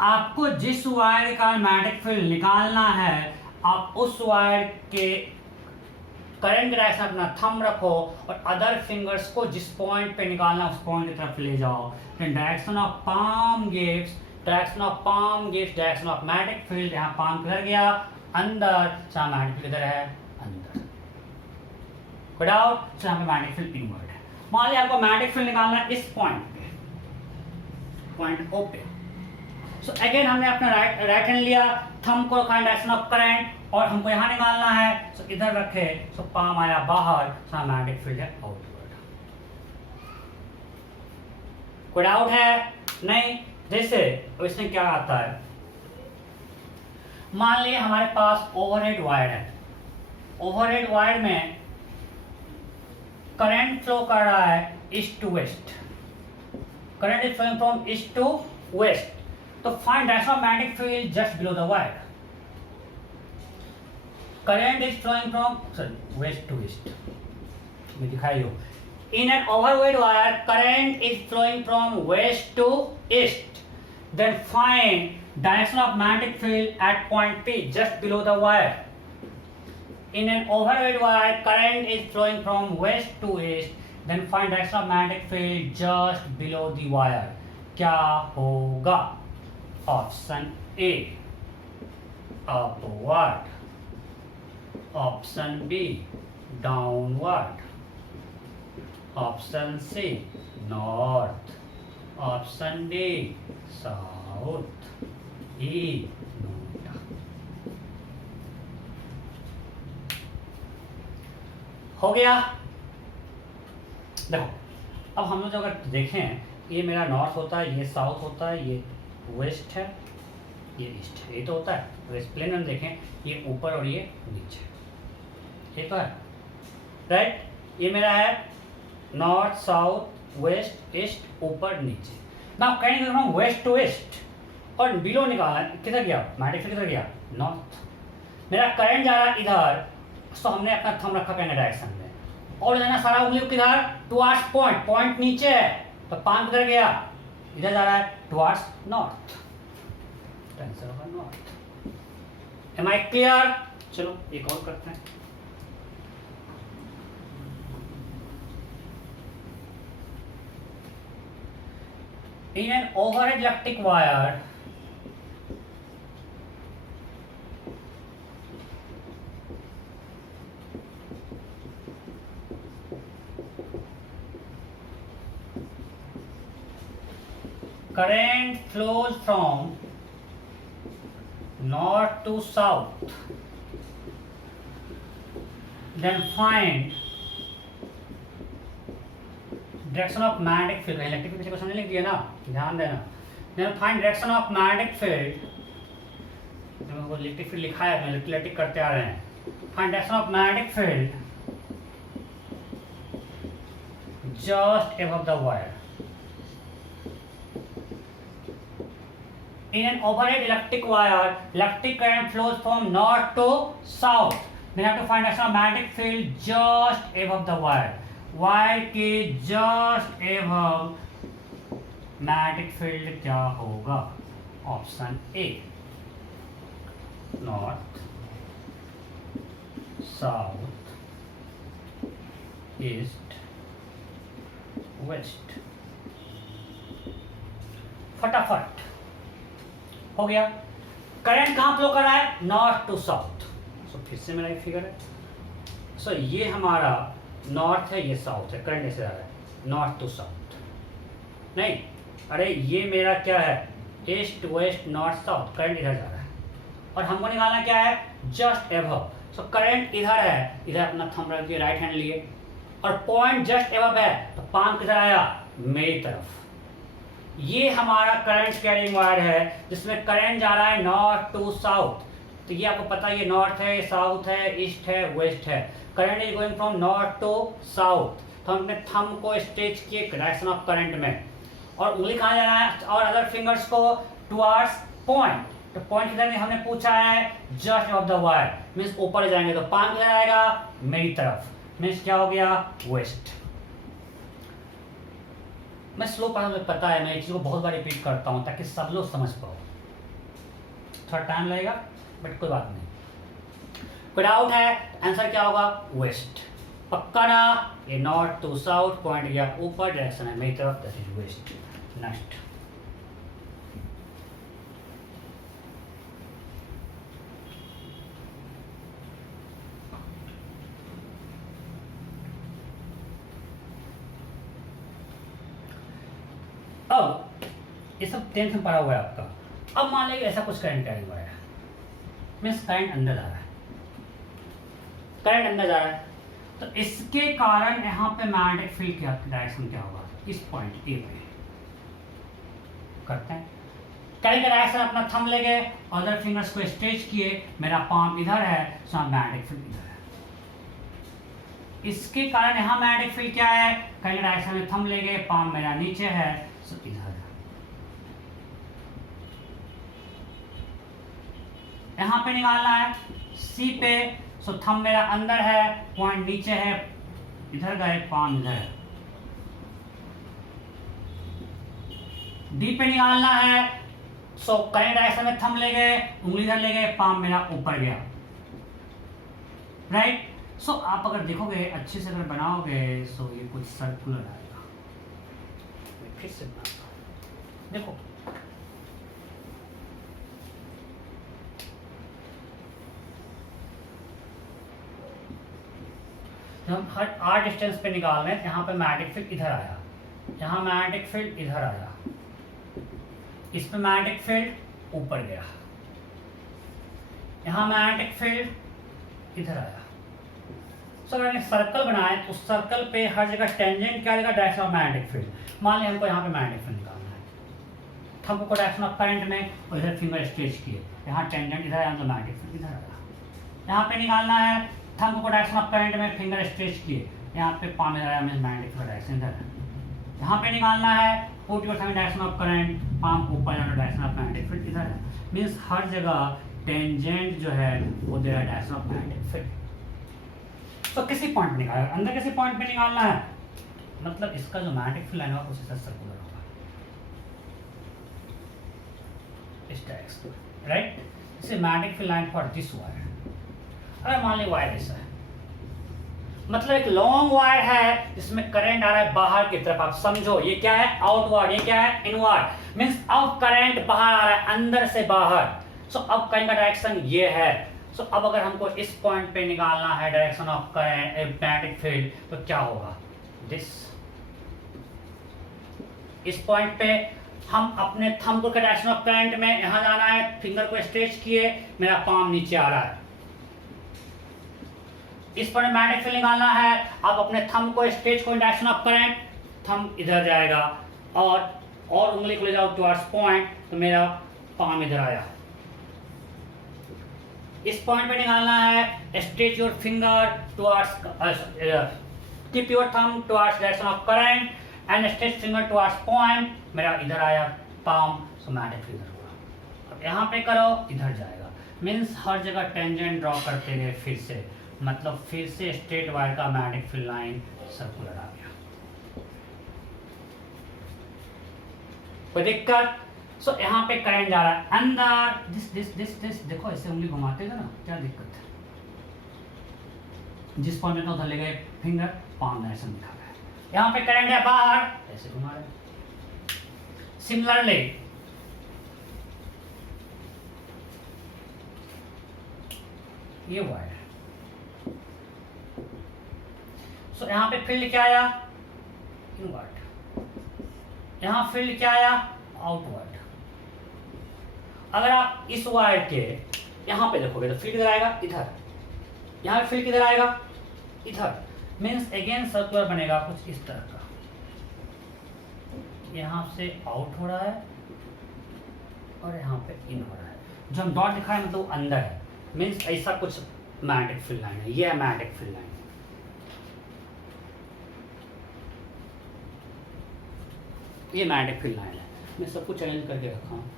आपको जिस वायर का मैग्नेटिक फील्ड निकालना है, आप उस वायर के करंट के डायरेक्शन अपना थंब रखो और अदर फिंगर्स को जिस पॉइंट पे निकालना उस पॉइंट की तरफ ले जाओ. Direction of palm gives direction of magnetic field. यहाँ पाम किधर गया? अंदर. जहाँ मैग्नेटिक फील्ड किधर है? अंदर. Good out. सो यहाँ पे मैग्नेटिक फील्ड इनवर्ड है. मान लिया आपको मैग्नेटिक फील्ड निकालना है इस पॉइंट पे, पॉइंट O पे. सो अगेन हमने अपना राइट हैंड लिया, थंब को रखा डायरेक्शन ऑफ करंट और हमको यहाँ निकालना है. सो इधर रखे. सो पाम आया बाहर. सो मैग्नेटिक फील्ड है आउटवर्ड. कोई डाउट है? नहीं. जैसे अब इसमें क्या आता है, मान लिए हमारे पास ओवरहेड वायर है. ओवरहेड वायर में करंट फ्लो कर रहा है east to west. Current is flowing from east to west. तो find direction of magnetic field just below the wire. Current is flowing from west to east. मैं दिखाई दो. In an overhead wire, current is flowing from west to east. Then find direction of magnetic field at point P, just below the wire. In an overhead wire, current is flowing from west to east. Then find direction of magnetic field just below the wire. क्या होगा? Option A, upward. Option B, downward. Option C, north. Option D, south. E, node. हो गया. देखो, अब हम लोग अगर देखें, ये मेरा नॉर्थ होता है, ये साउथ होता है, ये वेस्ट है, ये ईस्ट है. ये तो होता है. वेस्ट प्लेन में देखें, ये ऊपर और ये नीचे. ये तो है राइट. ये मेरा है नॉर्थ, साउथ, वेस्ट, ईस्ट, ऊपर, नीचे. ना कहीं कर रहा हूँ वेस्ट टू ईस्ट और बिलो निकालना. किधर गया? मैग्नेटिक फील्ड किधर गया? नॉर्थ. मेरा करंट जा रहा है इधर. तो हमने अपना थंब रखा पेन डायरेक्शन में और जाना सारा उंगली किधर? Towards point. पॉइंट नीचे है तो पाम किधर गया? इधर जा रहा है टुवर्ड्स नॉर्थ. आंसर होगा नॉर्थ. Am I clear? चलो एक और करते हैं. In an overhead electric wire, current flows from north to south. Then find direction of magnetic field. Electric पीछे क्वेश्चन लिख दिया ना, ध्यान देना. Then find direction of magnetic field. वो इलेक्ट्रिक फील्ड लिखा है, इलेक्ट्रिक करते आ रहे हैं. Find direction of magnetic field just above the wire. in an overhead electric wire, electric current flows from north to south. Then have to find a magnetic field just above the wire. Wire के just above magnetic field क्या होगा? Option A. North, south, east, west. फटाफट हो गया. करंट कहाँ फ्लो कर रहा है? North to south. सो फिर से मेरा एक फिगर है. सो ये हमारा नॉर्थ है, ये साउथ है. करंट ऐसे जा रहा है नॉर्थ टू साउथ. नहीं, अरे ये मेरा क्या है? East west north south. Current इधर जा रहा है और हमको निकालना क्या है? Just above. सो करंट इधर है, इधर अपना थंब रख दिया, राइट हैंड लिए और पॉइंट जस्ट एबव है तो पाम किधर आया? मेरी तरफ. ये हमारा करंट कैरिंग वायर है जिसमें करंट जा रहा है नॉर्थ टू साउथ. तो ये आपको पता है ये नॉर्थ है, साउथ है, ईस्ट है, वेस्ट है. Current is going from north to south. तो हम अपने थंब को स्ट्रेच किए डायरेक्शन ऑफ करंट में और उंगली कहाँ जाना है और अदर फिंगर्स को टुवर्ड्स पॉइंट. तो पॉइंट किधर है हमने पूछा है? Just of the wire. Means ऊपर जाएंगे तो पाम किधर आएगा? मेरी तरफ. मीन्स क्या हो गया? वेस्ट. मैं स्लो पढ़ा, मुझे पता है, मैं इस चीज़ को बहुत बार रिपीट करता हूँ ताकि सब लोग समझ पाओ. थोड़ा टाइम लगेगा बट कोई बात नहीं. कोई डाउट है? आंसर क्या होगा? वेस्ट. पक्का ना? ये नॉर्थ टू साउथ, पॉइंट गया ऊपर, डायरेक्शन है मेरी तरफ, दैट इज वेस्ट. नेक्स्ट. अब ये सब टेंथ में पड़ा हुआ है आपका. अब मान लीजिए ऐसा कुछ करंट कैरी हुआ है, मीन्स करंट अंदर जा रहा है. करंट अंदर जा रहा है तो इसके कारण यहाँ पे मैग्नेटिक फील्ड क्या डायरेक्शन क्या होगा? इस पॉइंट ए पे करते हैं. करंट का डायरेक्शन अपना थंब ले गए, अदर फिंगर्स को स्ट्रेच किए, मेरा पाम इधर है, सो मैग्नेटिक फील्ड इधर है. इसके कारण यहाँ मैग्नेटिक फील्ड क्या है? करंट का डायरेक्शन में थंब ले गए, पाम मेरा नीचे है, सो इधर है. यहाँ पे निकालना है सी पे. सो थंब मेरा अंदर है, पॉइंट नीचे है, इधर गए, पाम इधर है. डी पे निकालना है. सो करंट डायरेक्शन में थंब ले गए, उंगली इधर ले गए, पाम मेरा ऊपर गया. राइट. सो आप अगर देखोगे अच्छे से अगर बनाओगे सो ये कुछ सर्कुलर आएगा. फिर से बनाता हूं, देखो. हम हर आर डिस्टेंस पे निकाल रहे हैं. यहाँ पे मैग्नेटिक फील्ड इधर आया, यहाँ मैग्नेटिक फील्ड इधर आया, इस पे मैग्नेटिक फील्ड ऊपर गया, यहाँ मैग्नेटिक फील्ड इधर आया. सो अगर सर्कल बनाए तो उस सर्कल पे हर जगह टेंजेंट क्या देगा? Direction of magnetic field. मान लिया हमको यहाँ पे मैग्नेटिक फील्ड निकालना है, थंब को डायरेक्शन ऑफ करंट में और इधर फिंगर स्ट्रेच किए, यहाँ टेंजेंट इधर आया तो मैग्नेटिक फील्ड इधर आया. यहाँ पे निकालना है थंब को डायरेक्शन ऑफ करंट में, फिंगर स्ट्रेच किए, यहाँ पे पाम इधर आया, मींस मैग्नेटिक फील्ड डायरेक्शन इधर है. यहाँ पे निकालना है put your thumb direction of current, palm ऊपर जाना, डायरेक्शन ऑफ मैग्नेटिक फील्ड इधर है. मींस हर जगह टेंजेंट जो है वो दे रहा है डायरेक्शन ऑफ मैग्नेटिक फील्ड. तो किसी पॉइंट पे निकालना, अंदर किसी पॉइंट पे निकालना है, मतलब इसका जो मैग्नेटिक फील्ड लाइन होगा उसी से सर्कुलर होगा इस डायरेक्शन. राइट. इसे magnetic field line for this wire. अरे मान ली वायर ऐसा है, मतलब एक लॉन्ग वायर है जिसमें करंट आ रहा है बाहर की तरफ. आप समझो ये क्या है? आउटवर्ड. ये क्या है? इनवर्ड. मींस अब करंट बाहर आ रहा है, अंदर से बाहर. सो अब करंट का डायरेक्शन ये है. सो अब अगर हमको इस पॉइंट पे निकालना है direction of current magnetic field तो क्या होगा? दिस. इस पॉइंट पे हम अपने थंब को डायरेक्शन ऑफ करंट में यहां जाना है, फिंगर को स्ट्रेच किए, मेरा पाम नीचे आ रहा है. इस पर मैग्नेटिक फील्ड निकालना है, आप अपने थंब को स्ट्रेच को डायरेक्शन ऑफ करंट, थंब इधर जाएगा और उंगली को ले जाओ टुवर्ड्स पॉइंट तो मेरा पाम इधर आया. इस पॉइंट पे निकालना है stretch your finger towards, keep your thumb towards direction of current and stretch finger towards point. मेरा इधर आया पाम, सो मैग्नेटिक फील्ड इधर होगा. यहाँ पे करो इधर जाएगा, मीन्स हर जगह टेंजेंट ड्रॉ करते गए फिर से, मतलब फिर से स्ट्रेट वायर का मैग्नेटिक फील्ड लाइन सर्कुलर आ गया। कोई दिक्कत? सो यहाँ पे करंट जा रहा है अंदर, दिस देखो ऐसे उंगली घुमाते थे ना, क्या दिक्कत है? जिस पॉइंट में उधर ले गए फिंगर पाम डायरेक्शन दिखा गया, यहाँ पे करंट है बाहर, ऐसे घुमा रहे। सिमिलरली ये वायर है, सो यहाँ पे फील्ड क्या आया? इनवर्ट। यहाँ फील्ड क्या आया? आउटवर्ड। अगर आप इस वायर के यहाँ पे देखोगे तो फील्ड किधर आएगा? इधर। यहाँ पे फील्ड किधर आएगा? इधर। मीन्स अगेन सर्कुलर बनेगा कुछ इस तरह का, यहाँ से आउट हो रहा है और यहाँ पे इन हो रहा है। जो हम डॉट दिखा है मतलब वो अंदर है, मीन्स ऐसा कुछ मैग्नेटिक फील्ड लाइन है। ये है मैग्नेटिक फील्ड लाइन, ये मैग्नेटिक फील्ड लाइन है। मैं सब कुछ अरेंज करके रखा हूँ,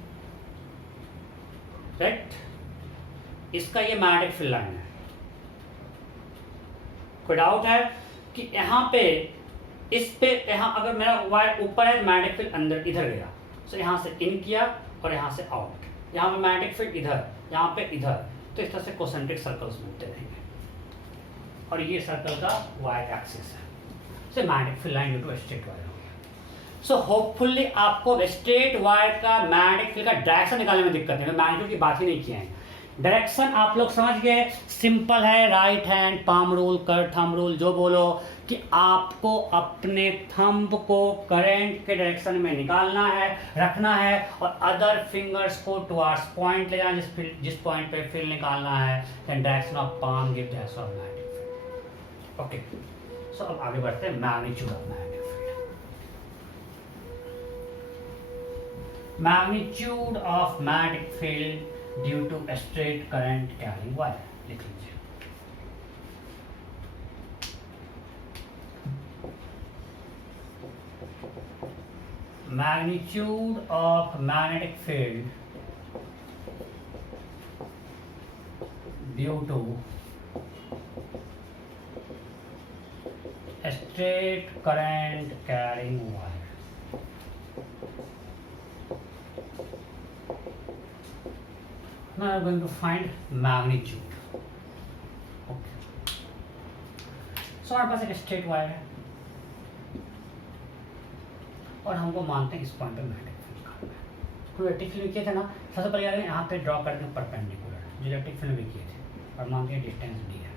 राइट? इसका ये मैग्नेटिक फील्ड लाइन है। कोई डाउट है कि यहाँ पे इस पे, यहाँ अगर मेरा वायर ऊपर है तो मैग्नेटिक फील्ड अंदर इधर गया, सो यहाँ से इन किया और यहाँ से आउट। यहाँ पे मैग्नेटिक फील्ड इधर, यहाँ पे इधर, तो इस तरह से कॉन्सेंट्रिक सर्कल्स बनते रहेंगे। और ये सर्कल का वायर एक्सिस है, so magnetic field line due to straight wire हो गया। सो होपफुली आपको स्ट्रेट वायर का मैग्नेटिक फील्ड का डायरेक्शन निकालने में दिक्कत है। मैं मैग्नेटिक की बात ही नहीं किया है। डायरेक्शन आप लोग समझ गए, सिंपल है, राइट हैंड पाम रूल, कर थंब रूल, जो बोलो कि आपको अपने थंब को करंट के डायरेक्शन में निकालना है, रखना है, और अदर फिंगर्स को टुवर्ड्स पॉइंट ले जाना जिस पॉइंट पे फील्ड निकालना है। Then direction of palm give direction of magnetic field. Okay, so अब आगे बढ़ते हैं magnitude of magnetic field. Magnitude of magnetic field due to straight current carrying wire, लिख लीजिए। Magnitude of magnetic field due to straight current carrying wire. Now I am going to find magnitude. Okay. So हमारे पास एक स्ट्रेट वायर है और हमको मानते हैं इस पॉइंट पे मैग्नेटिक फील्ड निकालना है। इलेक्ट्रिक फील्ड किए थे ना, सबसे पहले यहाँ पे ड्रॉ करते हैं परपेंडिकुलर, जो इलेक्ट्रिक फील्ड भी किए थे, और मानते हैं डिस्टेंस डी है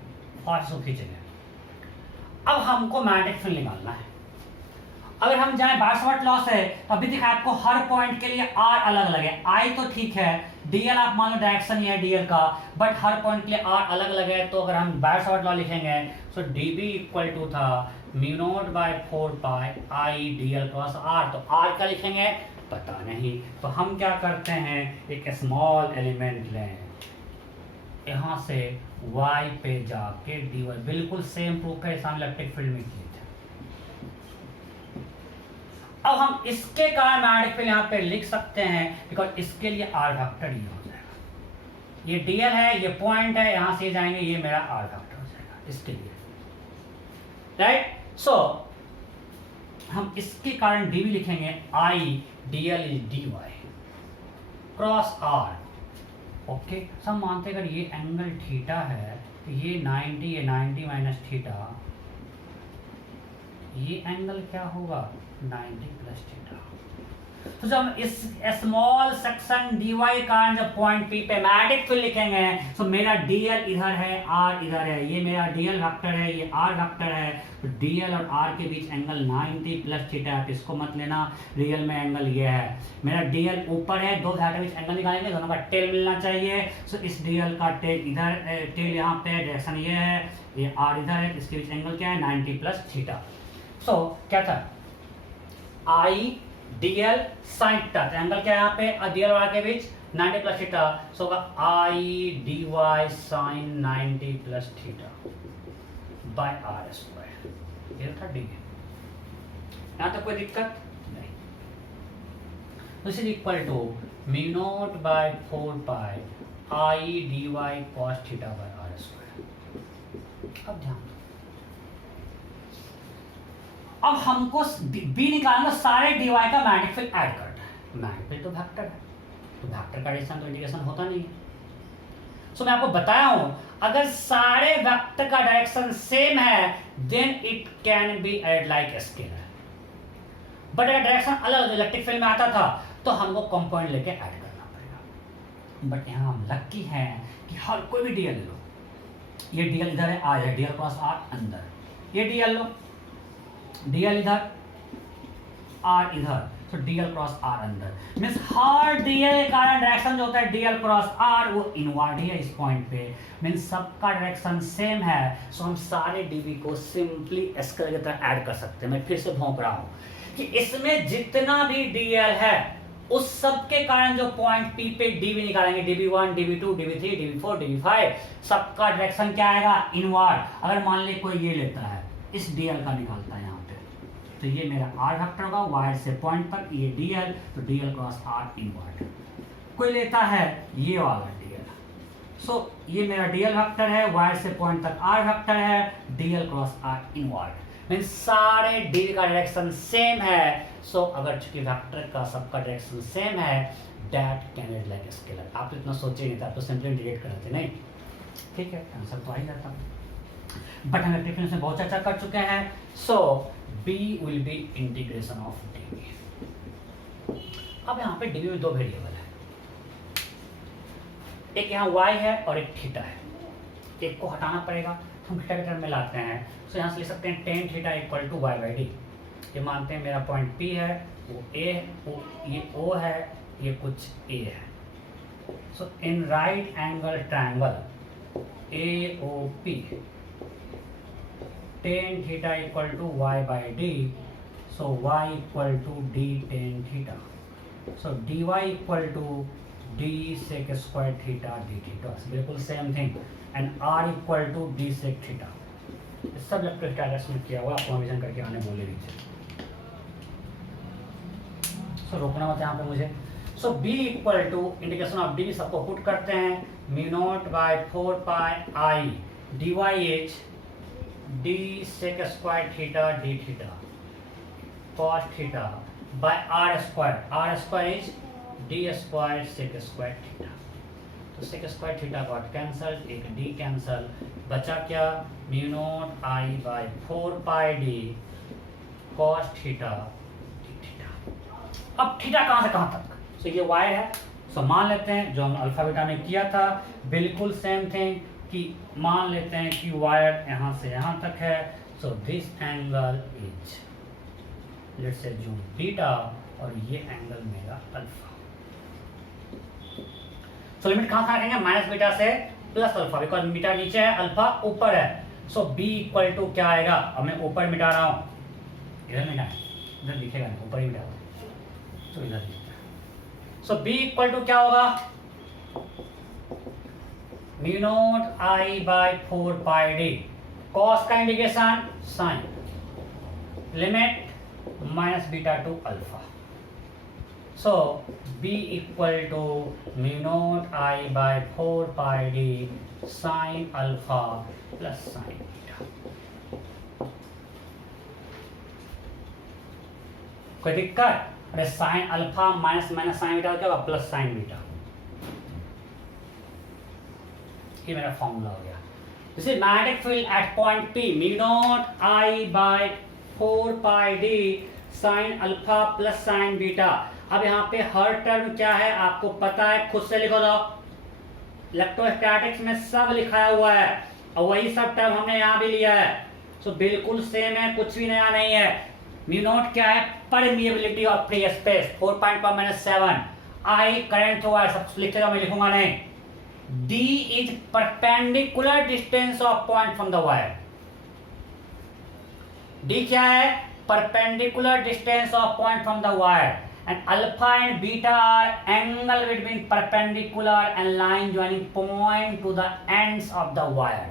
और इसको खींचेंगे। अब हमको मैग्नेटिक फील्ड निकालना है। अगर हम जाए बार्सवाट लॉ से तो अभी देखा आपको हर पॉइंट के लिए आर अलग अलग है। आई तो ठीक है, डीएल आप मान लो डायरेक्शन ही है डीएल का, बट हर पॉइंट के लिए आर अलग अलग है। तो अगर हम बार्सवाट लॉ लिखेंगे सो डीबी इक्वल टू था mu not by 4 pi I dl cross r. तो आर का लिखेंगे पता नहीं, तो हम क्या करते हैं, एक स्मॉल एलिमेंट लें, यहाँ से वाई पे जाके डी वाई, बिल्कुल सेम प्रूफ है इस इलेक्ट्रिक फील्ड में किए थे। अब हम इसके कारण मैग्नेटिक फील्ड यहाँ पे लिख सकते हैं, बिकॉज इसके लिए आर वेक्टर ये हो जाएगा। ये डीएल है, ये पॉइंट है, यहाँ से जाएंगे, ये मेरा आर वेक्टर हो जाएगा इसके लिए, राइट? सो हम इसके कारण डीवी लिखेंगे, I dl is d y cross R. Okay, सब मानते हैं अगर ये एंगल थीटा है तो ये 90 है, 90 माइनस थीटा, ये एंगल क्या होगा 90 प्लस थीटा। तो जब हम इस स्मॉल सेक्शन dy कारण जब पॉइंट P पे मैग्नेटिक फील्ड लिखेंगे तो मेरा dl इधर है, r इधर है, ये मेरा dl वेक्टर है, ये r वेक्टर है। तो dl और r के बीच एंगल 90 प्लस थीटा है, इसको मत लेना, रियल में एंगल ये है। मेरा dl ऊपर है, दो धागे के बीच एंगल निकालेंगे, दोनों का टेल मिलना चाहिए। सो इस dl का टेल इधर, टेल यहाँ पे, डायरेक्शन ये है, ये r इधर है, इसके बीच एंगल क्या है 90 प्लस थीटा। सो क्या था आई डीएल साइन थीटा, एंगल क्या है यहाँ पे डीएल और आर के बीच 90 प्लस थीटा। सो होगा I d y sine 90 plus theta by R square. ये था डी, यहाँ तक कोई दिक्कत नहीं। This is equal to mu not by 4 pi I d y cos theta by R square. अब ध्यान दो, अब हमको बी निकालना, सारे डी वाई का मैग्नेटिक फील्ड ऐड करना है। मैग्नेटिक फील्ड तो वेक्टर है, तो वेक्टर का डिस्टेंस तो इंटीग्रेशन होता नहीं है। सो मैं आपको बताया हूं, अगर सारे वेक्टर का डायरेक्शन सेम है then it can be add like scalar. But अगर डायरेक्शन अलग इलेक्ट्रिक फील्ड में आता था तो हमको कंपाउंड लेके ऐड करना पड़ेगा। बट यहाँ हम लकी हैं कि हर कोई भी डीएल लो, ये डीएल इधर है, आ जाए डीएल क्रॉस आर अंदर, ये डीएल लो, डीएल इधर, आर इधर, तो डीएल क्रॉस आर अंदर मीन्स हर डीएल का डायरेक्शन जो होता है डीएल क्रॉस आर वो इनवर्ड ही है इस पॉइंट पे, मीन्स सबका डायरेक्शन सेम है। सो हम सारे डीवी को सिंपली स्केलर की तरह ऐड कर सकते हैं। मैं फिर से भौंक रहा हूं कि इसमें जितना भी डीएल है उस सब के कारण जो पॉइंट पी पे डीवी निकालेंगे, dv1 dv2 dv3 dv4 dv5, सबका डायरेक्शन क्या आएगा, इनवर्ड। अगर मान ली कोई ये लेता है, इस डीएल का निकालता है यहाँ पे, तो ये मेरा आर वेक्टर होगा, वाई से पॉइंट पर ये डीएल, तो डीएल क्रॉस आर इनवर्ड। कोई लेता है ये वाला डीएल, सो ये मेरा डीएल वेक्टर है, वाई से पॉइंट तक आर वेक्टर है, dl cross r inward. Mean सारे डी का डायरेक्शन सेम है। सो अगर चूंकि वेक्टर का सबका डायरेक्शन सेम है, that can be like scalar. आप तो इतना सोचे नहीं था, आप तो सिंपली इंटीग्रेट कर रहे थे, नहीं? ठीक है, आंसर तो आ ही जाता। बट हम इलेक्ट्रिक फील्ड में बहुत चर्चा कर चुके हैं। So B will be integration of dv. अब यहाँ पे डीवी में दो वेरिएबल है, एक यहाँ y है और एक थीटा है। एक को हटाना पड़ेगा, हम थीटा के टर्म में लाते हैं। सो यहाँ से लिख सकते हैं tan theta equal to y by d. ये मानते हैं मेरा पॉइंट P है, वो A, ये O है, ये कुछ A है। So in right angle triangle AOP tan theta equal to y by d, so y equal to d tan theta, so d y equal to d sec square theta d theta, बिल्कुल same thing. And R equal to d sec theta. सब इलेक्ट्रिक डायरेक्स में किया हुआ, आपको रिवीजन करके आने बोले नीचे। सो रोकना होता है यहाँ पे मुझे। So B equal to integration of d, सबको पुट करते हैं, mu not by 4 pi I d y H d sec square theta d theta cos theta by R square is d square sec square theta. तो sec square theta got cancel, एक डी कैंसल, बचा क्या, mu not I by 4 pi d cos theta d theta. अब थीटा कहाँ से कहाँ तक, सो ये y है। सो मान लेते हैं जो हम अल्फा बीटा में किया था, बिल्कुल सेम थिंग, कि मान लेते हैं कि वायर यहाँ से यहाँ तक है। So this angle is let's say जो बीटा और ये एंगल मेरा अल्फा। सो लिमिट कहाँ रखेंगे, माइनस बीटा से प्लस अल्फा, बिकॉज बीटा नीचे है अल्फा ऊपर है। सो b इक्वल टू क्या आएगा, अब मैं ऊपर मिटा रहा हूँ, इधर मिटा है, इधर लिखेगा नहीं, ऊपर ही मिटा हुआ, तो इधर लिखता है। सो b इक्वल टू क्या होगा, mu not I by 4 pi d, cos का integration sine, limit minus beta to alpha. So b equal to mu not I by 4 pi d sine alpha plus sine beta. कोई दिक्कत, अरे sine alpha minus minus sine beta क्या होगा, प्लस साइन बीटा। ये मेरा फॉर्मूला हो गया। This is magnetic field at point P, mu not I by 4 pi d sine alpha plus sine beta. अब यहाँ पे हर टर्म क्या है आपको पता है, खुद से लिखो दो, इलेक्ट्रोस्टैटिक्स में सब लिखाया हुआ है और वही सब टर्म हमने यहाँ भी लिया है। सो बिल्कुल सेम है, कुछ भी नया नहीं है। म्यू नॉट क्या है, permeability of free space 4.7, I current through wire, सब लिखेगा, मैं लिखूंगा नहीं। D is perpendicular distance of point from the wire. D क्या है, perpendicular distance of point from the wire, and alpha and beta are angle between perpendicular and line joining point to the ends of the wire.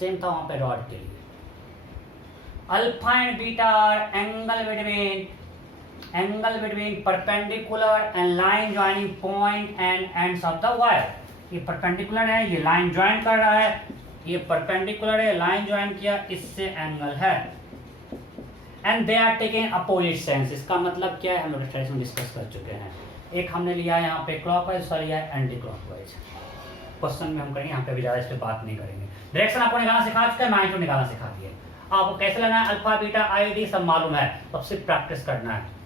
Same था वहाँ पे rod के लिए. Alpha and beta are angle between angle between perpendicular and line joining point and ends of the wire. ये परपेंडिकुलर है, ये लाइन ज्वाइन कर रहा है, ये परपेंडिकुलर है, लाइन ज्वाइन किया, इससे एंगल है, and they are taking opposite sense. इसका मतलब क्या है, हम लोग स्टडीज में डिस्कस कर चुके हैं। एक हमने लिया यहाँ पे क्लॉकवाइज, दूसरा लिया है एंटी क्लॉकवाइज। क्वेश्चन में हम करेंगे, यहाँ पे भी ज़्यादा इस पर बात नहीं करेंगे। डायरेक्शन आपको निकालना सिखा चुका है, मैग्नीट्यूड निकालना सिखा दिए। आपको कैसे लेना है, अल्फा बीटा आई डी सब मालूम है, तो अब सिर्फ प्रैक्टिस करना है।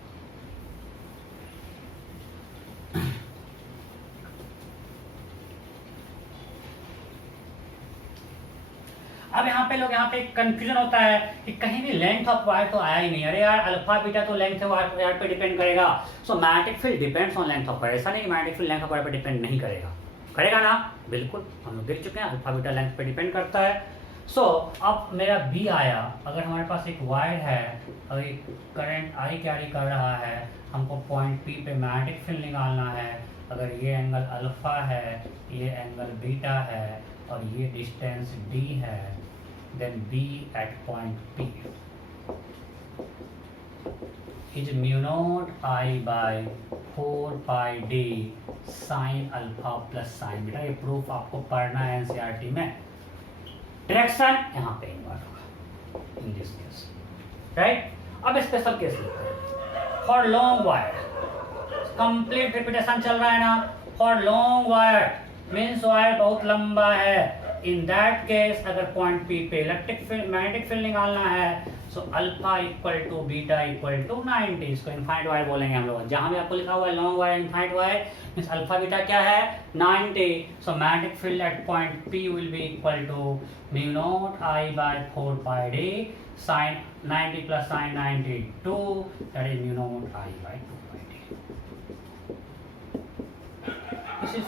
अब यहाँ पे लोग यहाँ पे कंफ्यूजन होता है कि कहीं भी लेंथ ऑफ वायर तो आया ही नहीं। अरे यार अल्फा बीटा तो लेंथ ऑफ वायर पे डिपेंड करेगा। सो magnetic field depends on length of wire. ऐसा नहीं कि magnetic field length of wire पे डिपेंड नहीं करेगा, करेगा ना, बिल्कुल हम लोग देख चुके हैं अल्फा बीटा लेंथ पे डिपेंड करता है। सो अब मेरा बी आया, अगर हमारे पास एक वायर है और एक करंट आई कैरी कर रहा है, हमको पॉइंट पी पे मैग्नेटिक फील्ड निकालना है। अगर ये एंगल अल्फा है, ये एंगल बीटा है और ये डिस्टेंस डी है, then B at point P is mu naught I by 4 pi d sin alpha plus sine beta. ये प्रूफ आपको पढ़ना है एनसीईआरटी में। डायरेक्शन यहाँ पे इन्वर्ट होगा इन दिस केस, राइट। अब स्पेशल केस लेते हैं for long wire, complete repetition चल रहा है ना। For long wire means wire बहुत लंबा है। इन दैट केस अगर पॉइंट पी पे इलेक्ट्रिक फील्ड मैग्नेटिक फील्ड निकालना है, so alpha equal to beta equal to 90। इसको इनफाइनाइट वायर बोलेंगे हम लोग। जहां भी आपको लिखा हुआ है long wire infinite wire means alpha beta क्या है 90। So magnetic field at point P will be equal to mu not I by 4 pi d sin 90 plus sin 92, that is mu not I by 2 pi d. This is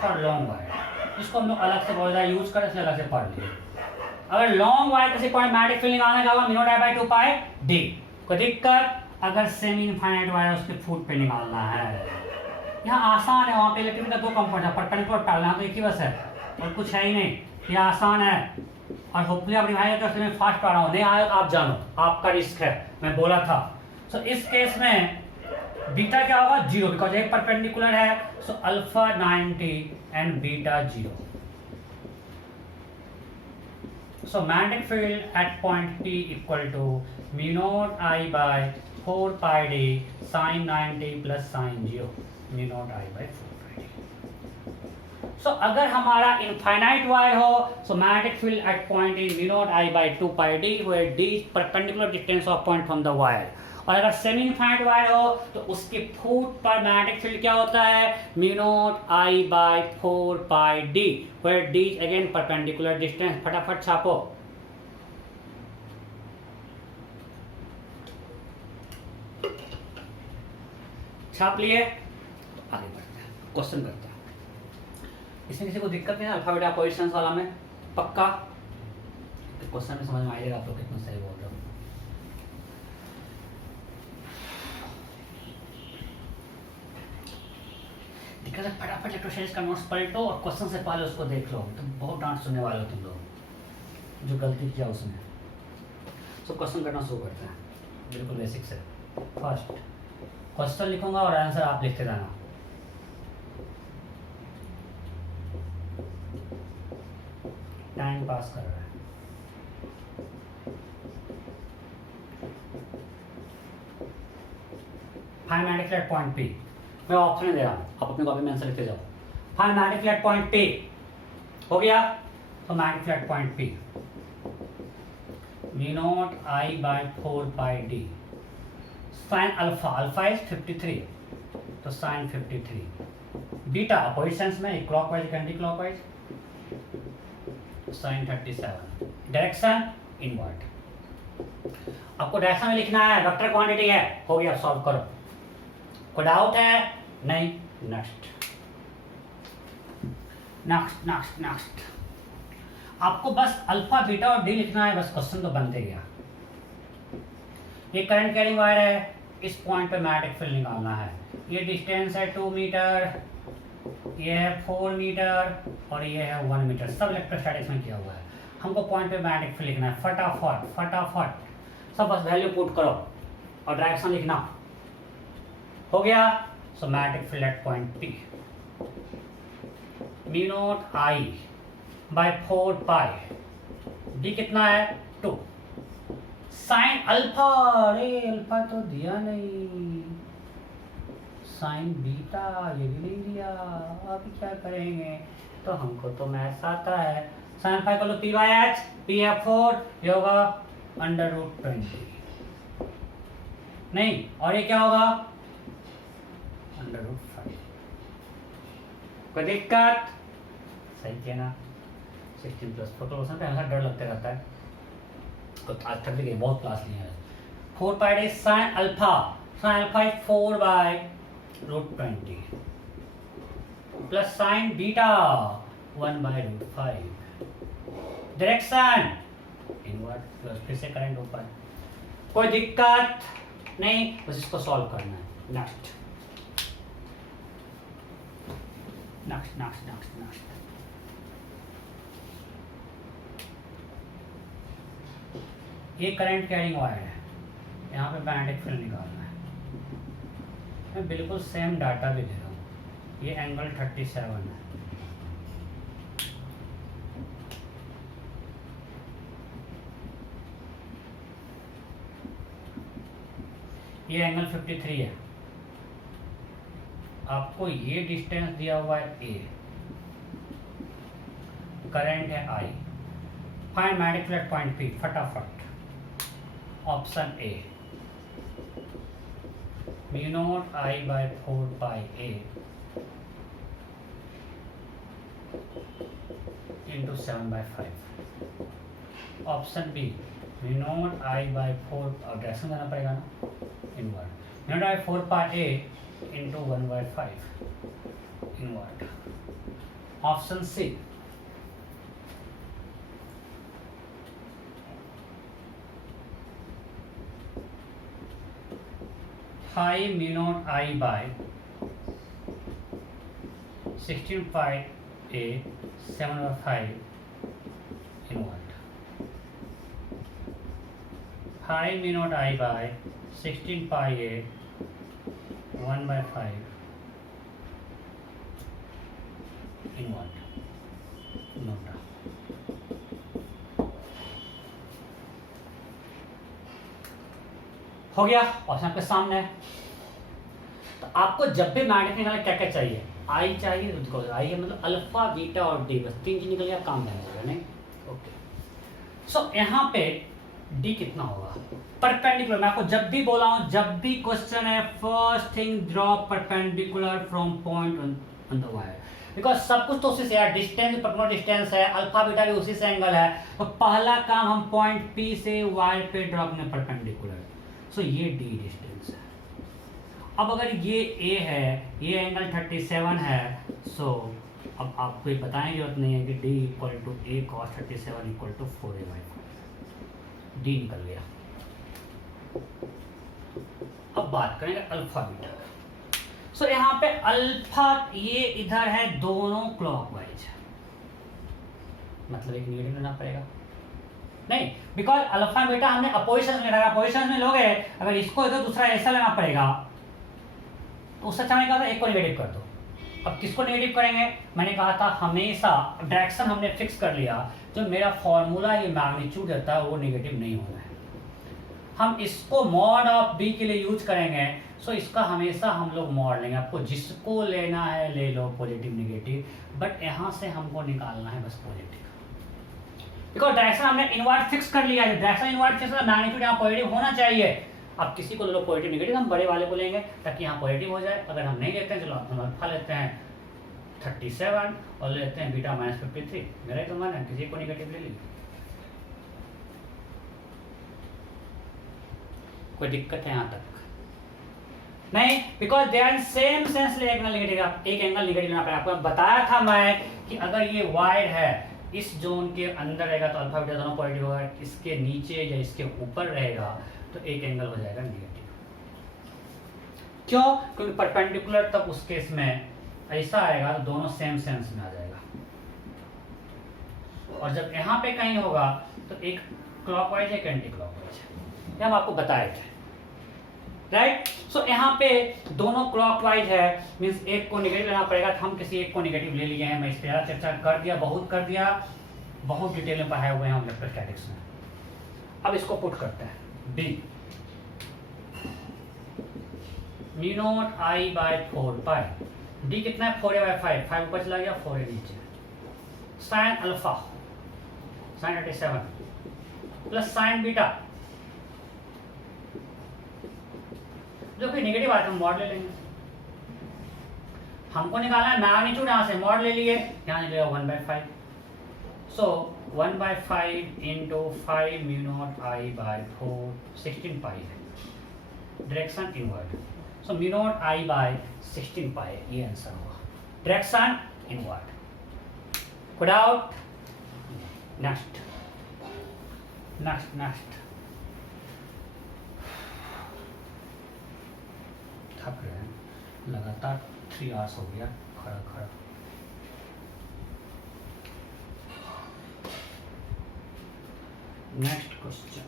for long wire. इसको हम लोग अलग से बहुत ज़्यादा यूज करें, इसलिए अलग से पढ़ लिए। अगर लॉन्ग वायर किसी पॉइंट मैग्नेटिक फील्ड निकालना चाहोगे mu naught I by 2 pi D. कोई दिक्कत? अगर सेमी इनफाइनाइट वायर उसके फुट पे निकालना है, यहाँ आसान है। वहाँ पे इलेक्ट्रिक का 2 कंपोनेंट है, परपेंडिकुलर पैरेलल, तो एक ही बस है और कुछ है ही नहीं। ये आसान है और होपफुली आप रिवाइज करते हैं। फास्ट पढ़ रहा हूँ, नहीं आया तो आप जानो, आपका रिस्क है, मैं बोला था। सो इस केस में बीटा क्या होगा 0, बिकॉज एक परपेंडिकुलर है। So alpha 90 and beta 0। So magnetic field at point P equal to mu not I by 4 pi d sin 90 plus sin 0, mu not I by 4 pi d. So अगर हमारा इनफाइनाइट वायर हो, so magnetic field at point is mu not I by 2 pi d, where d perpendicular distance of point from the wire. और अगर सेमी इनफाइनाइट वायर हो तो उसके फुट पर मैग्नेटिक फील्ड क्या होता है mu not I by 4 pi d, where d again perpendicular distance. फटाफट छापो। छाप लिए? तो आगे बढ़ते हैं, क्वेश्चन करते हैं। इसमें किसी को दिक्कत नहीं है अल्फा बीटा पोजीशंस वाला में? पक्का? क्वेश्चन में समझ में आएगा आप लोग कितना सही बोल रहे हो। दिक्कत है, फटाफट इलेक्ट्रोस्टैटिक्स का नोट्स पलटो और क्वेश्चन से पहले उसको देख लो। तुम बहुत डांट सुनने वाले हो तुम लोग जो गलती किया उसमें। सो क्वेश्चन करना शुरू करते हैं, बिल्कुल बेसिक से। फर्स्ट क्वेश्चन लिखूंगा और आंसर आप लिखते जाना। टाइम पास कर रहा है। Find magnetic field at point P। मैं ऑप्शन दे रहा हूँ, आप अपनी कॉपी में आंसर लिखते जाओ। Find magnetic field at point P हो गया। तो magnetic field at point P mu not I by 4 pi d sine alpha, alpha is 53, तो साइन 53। बीटा अपोजिट सेंस में, clockwise anti clockwise, sine 37। Direction invert. आपको डायरेक्शन में लिखना है, वेक्टर क्वांटिटी है। हो गया, सॉल्व करो। कोई डाउट है? नहीं। नेक्स्ट नेक्स्ट नेक्स्ट नेक्स्ट आपको बस अल्फा बीटा और डी लिखना है, बस क्वेश्चन तो बनते गया। ये करंट कैरिंग वायर है, इस पॉइंट पे मैग्नेटिक फील्ड निकालना है। ये डिस्टेंस है 2 मीटर, ये है 4 मीटर और ये है 1 मीटर। सब इलेक्ट्रोस्टैटिक्स में किया हुआ है। हमको पॉइंट पे मैग्नेटिक फील्ड लिखना है। फटाफट फटाफट सब बस वैल्यू पुट करो और डायरेक्शन लिखना। हो गया। So magnetic field at point P mu not I by 4 pi D कितना है 2 साइन अल्फा। अरे अल्फा तो दिया नहीं, साइन बीटा ये भी नहीं दिया। अब क्या करेंगे, तो हमको तो मैथ्स आता है। साइन फाइव को लो पी बाई एच, पी है 4, ये होगा √20 नहीं, और ये क्या होगा √5। कोई दिक्कत, सही किया ना। 16 प्लस फोटोलोशन पे हमेशा डर लगते रहता है, तो आज तक भी बहुत क्लास लिए हैं। 4 pi sine alpha, sine alpha 4 by √20 plus sine beta 1 by √5। Direction inward plus फिर से करंट ऊपर। कोई दिक्कत नहीं, बस इसको सॉल्व करना है। Next next next next next ये करंट कैरिंग वायर है, यहाँ पे मैग्नेटिक फील्ड निकालना है। मैं बिल्कुल सेम डाटा भी दे रहा हूँ। ये एंगल 37 है, ये एंगल 53 है। आपको ये डिस्टेंस दिया हुआ है A, करंट है I, find magnetic field at point P। फटाफट option A mu not I by 4 pi A into 7/5। Option B mu not I by 4, और डायरेक्शन देना पड़ेगा ना inward, mu not I 4 pi A into 1/5 inward. Option C five mu not I by 16 pi A 7/5 inward. 5 mu not I by 16 pi A 1/5 inward NOTA. हो गया, ऑप्शन आपके सामने है। तो आपको जब भी मैग्नेटिक निकालना क्या क्या चाहिए, आई चाहिए, आई है मतलब अल्फा बीटा और डी, बस 3 चीज निकल गया, काम करना चाहिए नहीं। ओके, सो यहाँ पे डी कितना होगा परपेंडिकुलर। मैं आपको जब भी बोला हूं, जब भी क्वेश्चन है, first thing draw perpendicular from point on the wire, because सब कुछ तो उसी से है, डिस्टेंस परपेंडिकुलर डिस्टेंस है, अल्फा बीटा भी उसी से एंगल है। तो पहला काम हम पॉइंट पी से वायर पे ड्रॉ करने परपेंडिकुलर। सो ये डी डिस्टेंस है। अब अगर ये ए है, ये एंगल 37 है, सो अब आपको ये बताने की जरूरत नहीं है कि D equal to A cos 37 equal to 4a/4। D निकल गया। अब बात करेंगे अल्फा बीटा का। सो यहाँ पे अल्फा ये इधर है, दोनों क्लॉकवाइज है, मतलब एक नेगेटिव लेना पड़ेगा नहीं, बिकॉज अल्फा बीटा हमने अपोजिशन में रखा, अपोजिशन में लोगे, अगर इसको इधर दूसरा ऐसा लेना पड़ेगा तो उससे अच्छा क्या होता है, एक को नेगेटिव कर दो। अब किसको नेगेटिव करेंगे, मैंने कहा था हमेशा डायरेक्शन हमने फिक्स कर लिया, जो मेरा फॉर्मूला ये मैग्नीट्यूड रहता है वो नेगेटिव नहीं होना है। हम इसको मॉड ऑफ बी के लिए यूज करेंगे, सो इसका हमेशा हम लोग मॉड लेंगे। आपको जिसको लेना है ले लो, पॉजिटिव नेगेटिव, बट यहाँ से हमको निकालना है बस पॉजिटिव, बिकॉज डायरेक्शन हमने इनवर्ट फिक्स कर लिया है। डायरेक्शन इनवर्ट फिक्स है, मैग्नीट्यूड यहाँ पॉजिटिव होना चाहिए। अब किसी को ले लो पॉजिटिव नेगेटिव, हम बड़े वाले को लेंगे ताकि यहाँ पॉजिटिव हो जाए। अगर हम नहीं लेते हैं, चलो हम अल्फा लेते हैं 37 और लेते हैं बीटा -53, मेरा तो मन है किसी को नेगेटिव ले लीजिए, कोई दिक्कत है यहाँ तक नहीं, because they are same sense. एक एंगल नेगेटिव, एक एंगल नेगेटिव लेना पड़ेगा। आपको बताया था मैं कि अगर ये वायर है, इस जोन के अंदर रहेगा तो अल्फा बीटा दोनों पॉजिटिव होगा, इसके नीचे या इसके ऊपर रहेगा तो एक एंगल हो जाएगा नेगेटिव। क्यों? क्योंकि परपेंडिकुलर तब उस केस में ऐसा आएगा तो दोनों सेम सेंस में आ जाएगा, और जब यहाँ पे कहीं होगा तो एक क्लॉकवाइज एक एंटी क्लॉकवाइज। ये हम आपको बताए थे। राइट। सो यहाँ पे दोनों क्लॉकवाइज है, मीन्स एक को नेगेटिव लेना पड़ेगा, तो हम किसी एक को नेगेटिव ले लिए हैं। मैं इस पर ज़्यादा चर्चा कर दिया, बहुत डिटेल में पढ़ाए हुए हैं हम इलेक्ट्रोस्टैटिक्स में। अब इसको पुट करते हैं, B mu not I by 4 pi, D कितना है 4a/5, 5 ऊपर चला गया 4a नीचे, sign alpha sign 37 plus sine beta, जो कि नेगेटिव आता है मॉड ले लेंगे। हमको निकालना है मैग्नीट्यूड, यहाँ से मॉड ले लिए, यहाँ ले लिया 1/5, so 1/5 into 5 mu not I by 4 16 pi है, direction inward, so mu not I by 16 pi, ये आंसर हुआ, direction inward. Put out, next थक रहे हैं, लगातार 3 आवर्स हो गया खड़ा। नेक्स्ट क्वेश्चन,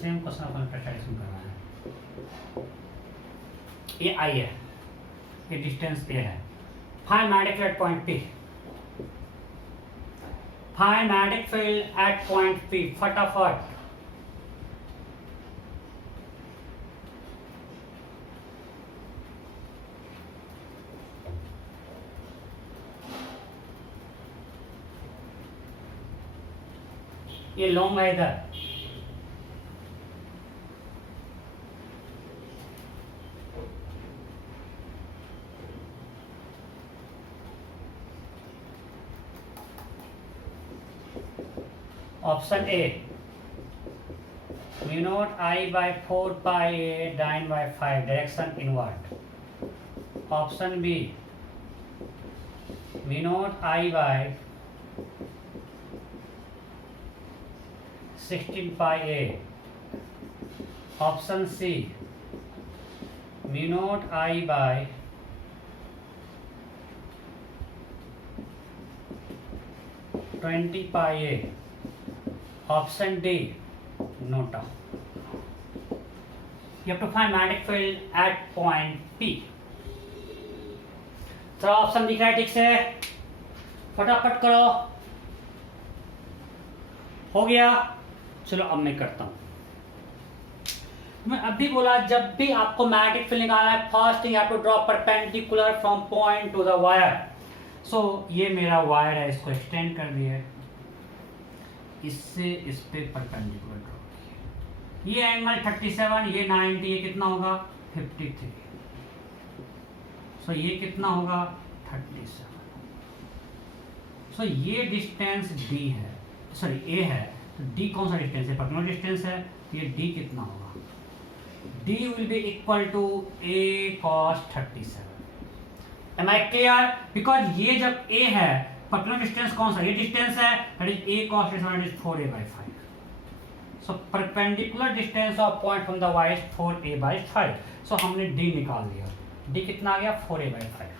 सेम क्वेश्चन अपन प्रैक्टिस करना है। ये आई है, ये डिस्टेंस ए है, find magnetic field at point P, find magnetic field at point P, फटाफट। ये लॉन्ग है इधर, option A mu not I by 4 pi A dine by 5, direction inward. Option B mu not I by 16 pi A. Option C mu not I by 20 pi A. Option D NOTA. You have to find magnetic field at point P. तो ऑप्शन दिख रहा है ठीक से, फटाफट करो, हो गया। चलो अब मैं करता हूं। मैं अभी बोला जब भी आपको मैग्नेटिक फील्ड निकालना है, first thing you have to draw perpendicular from point to the wire. So ये मेरा वायर है, इसको एक्सटेंड कर दिया, इससे इस पे परपेंडिकुलर ड्रॉ किया। ये एंगल 37, ये 90, ये कितना होगा 53। सो ये कितना होगा 37। सो ये डिस्टेंस डी है, सॉरी ए है, तो डी कौन सा डिस्टेंस है, पर्टिकुलर डिस्टेंस है, तो ये डी कितना होगा, D will be equal to A cos 37। Am I clear? Because ये जब ए है, पर्टिकुलर डिस्टेंस कौन सा, ये डिस्टेंस है, that is a cos 37 is 4a/5। So perpendicular distance of point from the wire is 4a/5। सो हमने डी निकाल दिया, डी कितना आ गया 4a/5।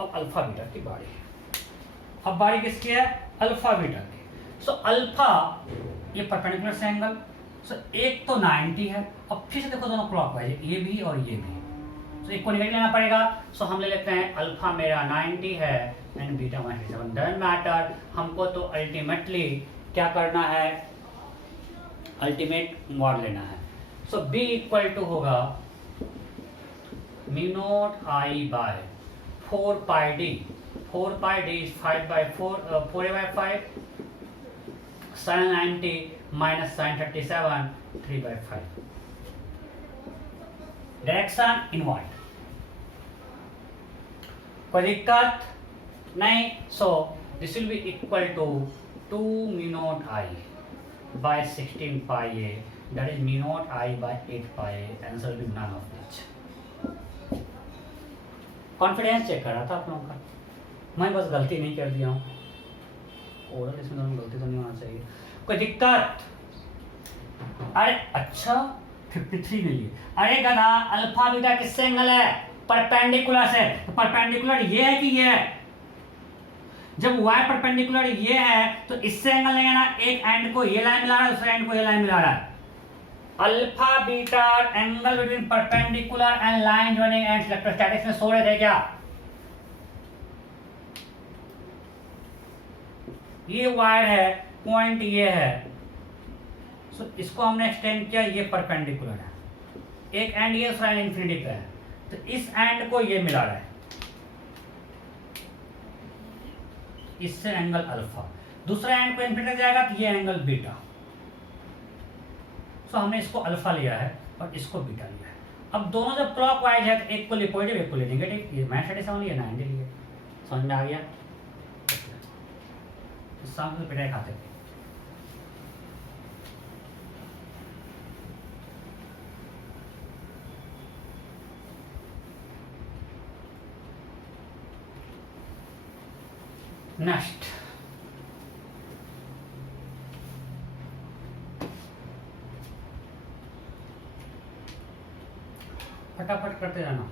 अब अल्फा बीटा की बारी है। अब बारी किसकी है, अल्फा बीटा की। सो अल्फा ये परपेंडिकुलर से एंगल, सो एक तो 90 है। अब फिर से देखो दोनों क्लॉकवाइज, ये भी और ये भी, तो एक को नेगेटिव लेना पड़ेगा। सो हम ले लेते हैं अल्फा मेरा 90 है एंड बीटा 187। डजंट मैटर, हमको तो अल्टीमेटली क्या करना है, अल्टीमेट मॉड लेना है। सो बी इक्वल टू होगा mu not I by 4 pi D. 4 pi D is 5/4, 4a/5, sin 90 minus sin 37, 3/5। Direction inward, कोई दिक्कत नहीं। So this will be equal to 2 mu not I by 16 pi A, that is mu not I by 8 pi A. Answer will be none of this. Confidence check कर रहा था आप लोगों का, मैं बस गलती नहीं कर दिया हूँ, ओरल इसमें दोनों गलती तो नहीं होना चाहिए। कोई दिक्कत? अरे अच्छा, 53 मिली। अरे गधा, अल्फा बीटा किससे एंगल है? परपेंडिकुलर से। तो परपेंडिकुलर ये है कि ये है? जब y परपेंडिकुलर ये है तो इससे एंगल लेंगे ना, एक एंड को ये लाइन मिला रहा है, दूसरे एंड को ये लाइन मिला रहा है। Alpha beta angle between perpendicular and line joining ends electrostatics में सो रहे थे क्या? ये वायर है, पॉइंट ये है, सो इसको हमने एक्सटेंड किया, ये परपेंडिकुलर है, एक एंड ये दूसरा एंड इंफिनिटी पे है, तो इस एंड को ये मिला रहा है, इससे एंगल अल्फा, दूसरा एंड को इंफिनिटी जाएगा तो ये एंगल बीटा। सो हमने इसको अल्फा लिया है और इसको बीटा लिया है। अब दोनों जब क्लॉकवाइज है तो एक को ले पॉजिटिव, एक को ले नेगेटिव। ये मैच स्टडी समझ लिया, 90 लिए समझ में आ गया? सामने पिटाई खाते थे। नेक्स्ट, फटाफट करते रहना।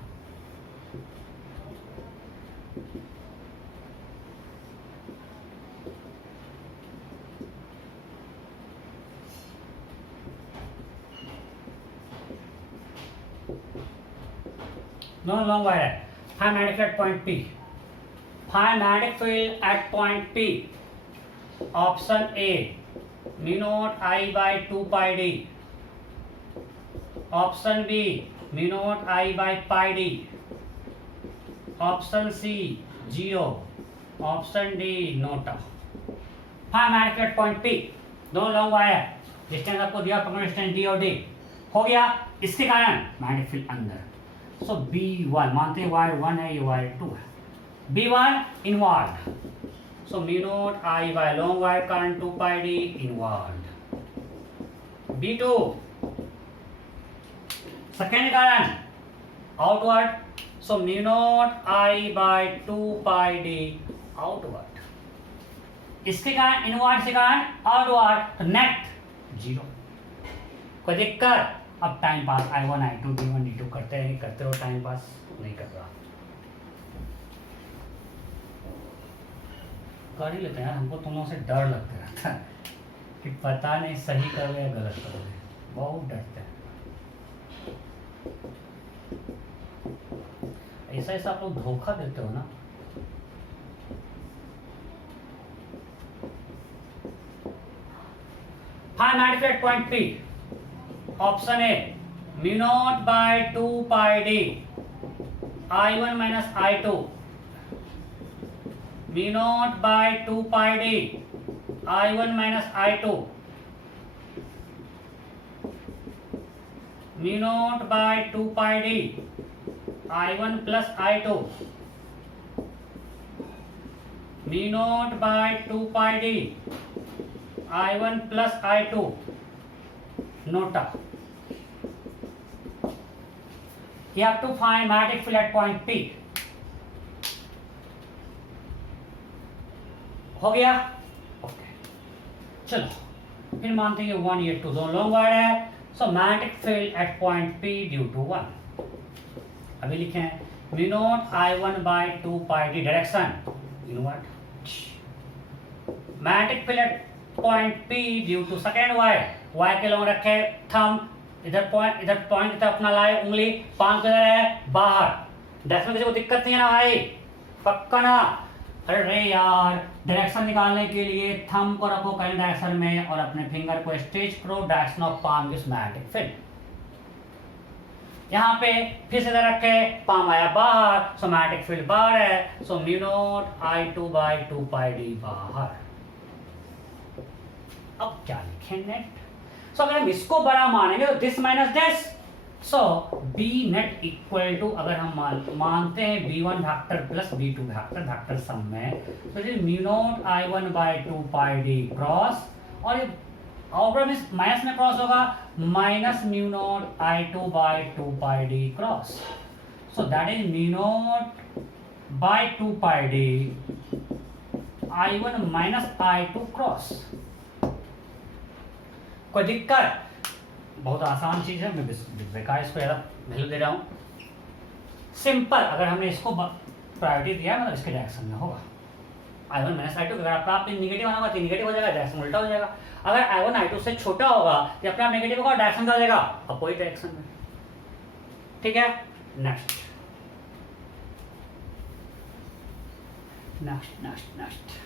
No long wire. Find magnetic field at point P. Find magnetic field at point P. Option A, mu naught I by 2 pi d. Option B, mu naught I by pi d. Option C, 0. Option D, nota. Find magnetic field at point P. दो लॉन्ग वायर, डिस्टेंस आपको दिया, पकड़ो डिस्टेंस डी और डी हो गया, इसके कारण मैग्नेटिक फील्ड अंदर। सो B1 मानते हैं वायर 1 है, ये वायर 2 है। B1 inward, so mu not I by long wire current 2 pi d inward. B2 second कारण outward, so mu not I by 2 pi d outward. इसके कारण इनवर्ड से कारण आउटवर्ड, तो नेट 0। कोई दिक्कत? अब time pass I1 I2 D1 D2 करते हैं, करते हो टाइम पास? नहीं कर रहा, कर ही लेते हैं यार, हमको तुम लोगों से डर लगता रहता है कि पता नहीं सही करोगे या गलत करोगे, बहुत डरते हैं। ऐसा ऐसा आप लोग धोखा देते हो ना। Find magnetic field at point P. Option A, mu naught by 2 pi d I1 minus I2. Mu naught by 2 pi d I1 minus I2. Mu naught by 2 pi d I1 plus I2. Mu naught by 2 pi d I1 plus I2 nota. You have to find magnetic field at point P. हो गया? ओके, चलो फिर मानते हैं 1 ये 2 दोनों लॉन्ग वायर है, so magnetic field at point P due to 1। अभी लिखे हैं mu naught I1 by 2 pi d direction inward. Magnetic field at point P due to second wire, wire के लॉन्ग रखे थंब, इधर पॉइंट की तरफ अपना लाए उंगली, पाम किधर है? बाहर। डायरेक्शन किसी को दिक्कत नहीं है ना भाई? पक्का ना? अरे यार, डायरेक्शन निकालने के लिए थंब को रखो कहीं डायरेक्शन में और अपने फिंगर को स्ट्रेच करो, direction of palm is magnetic field. यहाँ पे फिर से रखे, पाम आया बाहर, सो मैग्नेटिक फील्ड बाहर है, so mu naught I2 by 2 pi d बाहर। अब क्या लिखें? नेट। सो अगर हम इसको बड़ा मानेंगे तो this minus this, so B net equal to, अगर हम मानते हैं B1 vector plus B2 vector, vector sum में, तो ये mu naught I1 by 2 pi d cross, और ये आउटर में माइनस में क्रॉस होगा, minus mu naught I2 by 2 pi d cross, so that is mu not by 2 pi d I1 minus I2 cross. कोई दिक्कत? बहुत आसान चीज़ है, मैं बेकार इसको ज़्यादा वैल्यू दे रहा हूँ। सिंपल, अगर हमने इसको प्रायोरिटी दिया मतलब इसके डायरेक्शन में होगा I1 माइनस I2। अगर आप निगेटिव आना होगा तो निगेटिव हो जाएगा, डायरेक्शन उल्टा हो जाएगा। अगर I1 I2 से छोटा होगा तो अपना नेगेटिव होगा, डायरेक्शन का हो जाएगा अपोजिट डायरेक्शन में। ठीक है, नेक्स्ट नेक्स्ट नेक्स्ट नेक्स्ट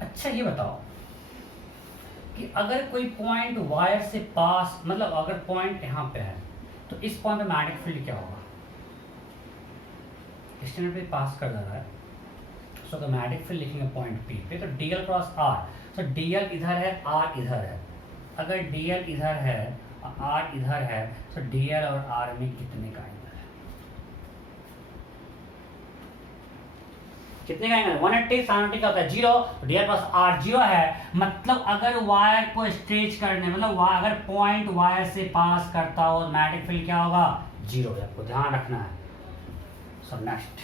अच्छा ये बताओ कि अगर कोई पॉइंट वायर से पास, मतलब अगर पॉइंट यहाँ पे है तो इस पॉइंट पे मैग्नेटिक फील्ड क्या होगा? स्टैंडर्ड पे पास कर रहा है, सो तो मैग्नेटिक फील्ड लिखेंगे पॉइंट पी पे, तो dl cross r. So dl इधर है, आर इधर है। अगर डीएल इधर है आर इधर है, तो डीएल और आर में कितने का एंगल है? कितने का एंगल? 180 साइन का होता है 0, डीएल प्लस आर 0 है। मतलब अगर वायर को स्ट्रेच करने, मतलब अगर पॉइंट वायर से पास करता हो मैग्नेटिक फील्ड क्या होगा? 0 है, आपको ध्यान रखना है। सो नेक्स्ट,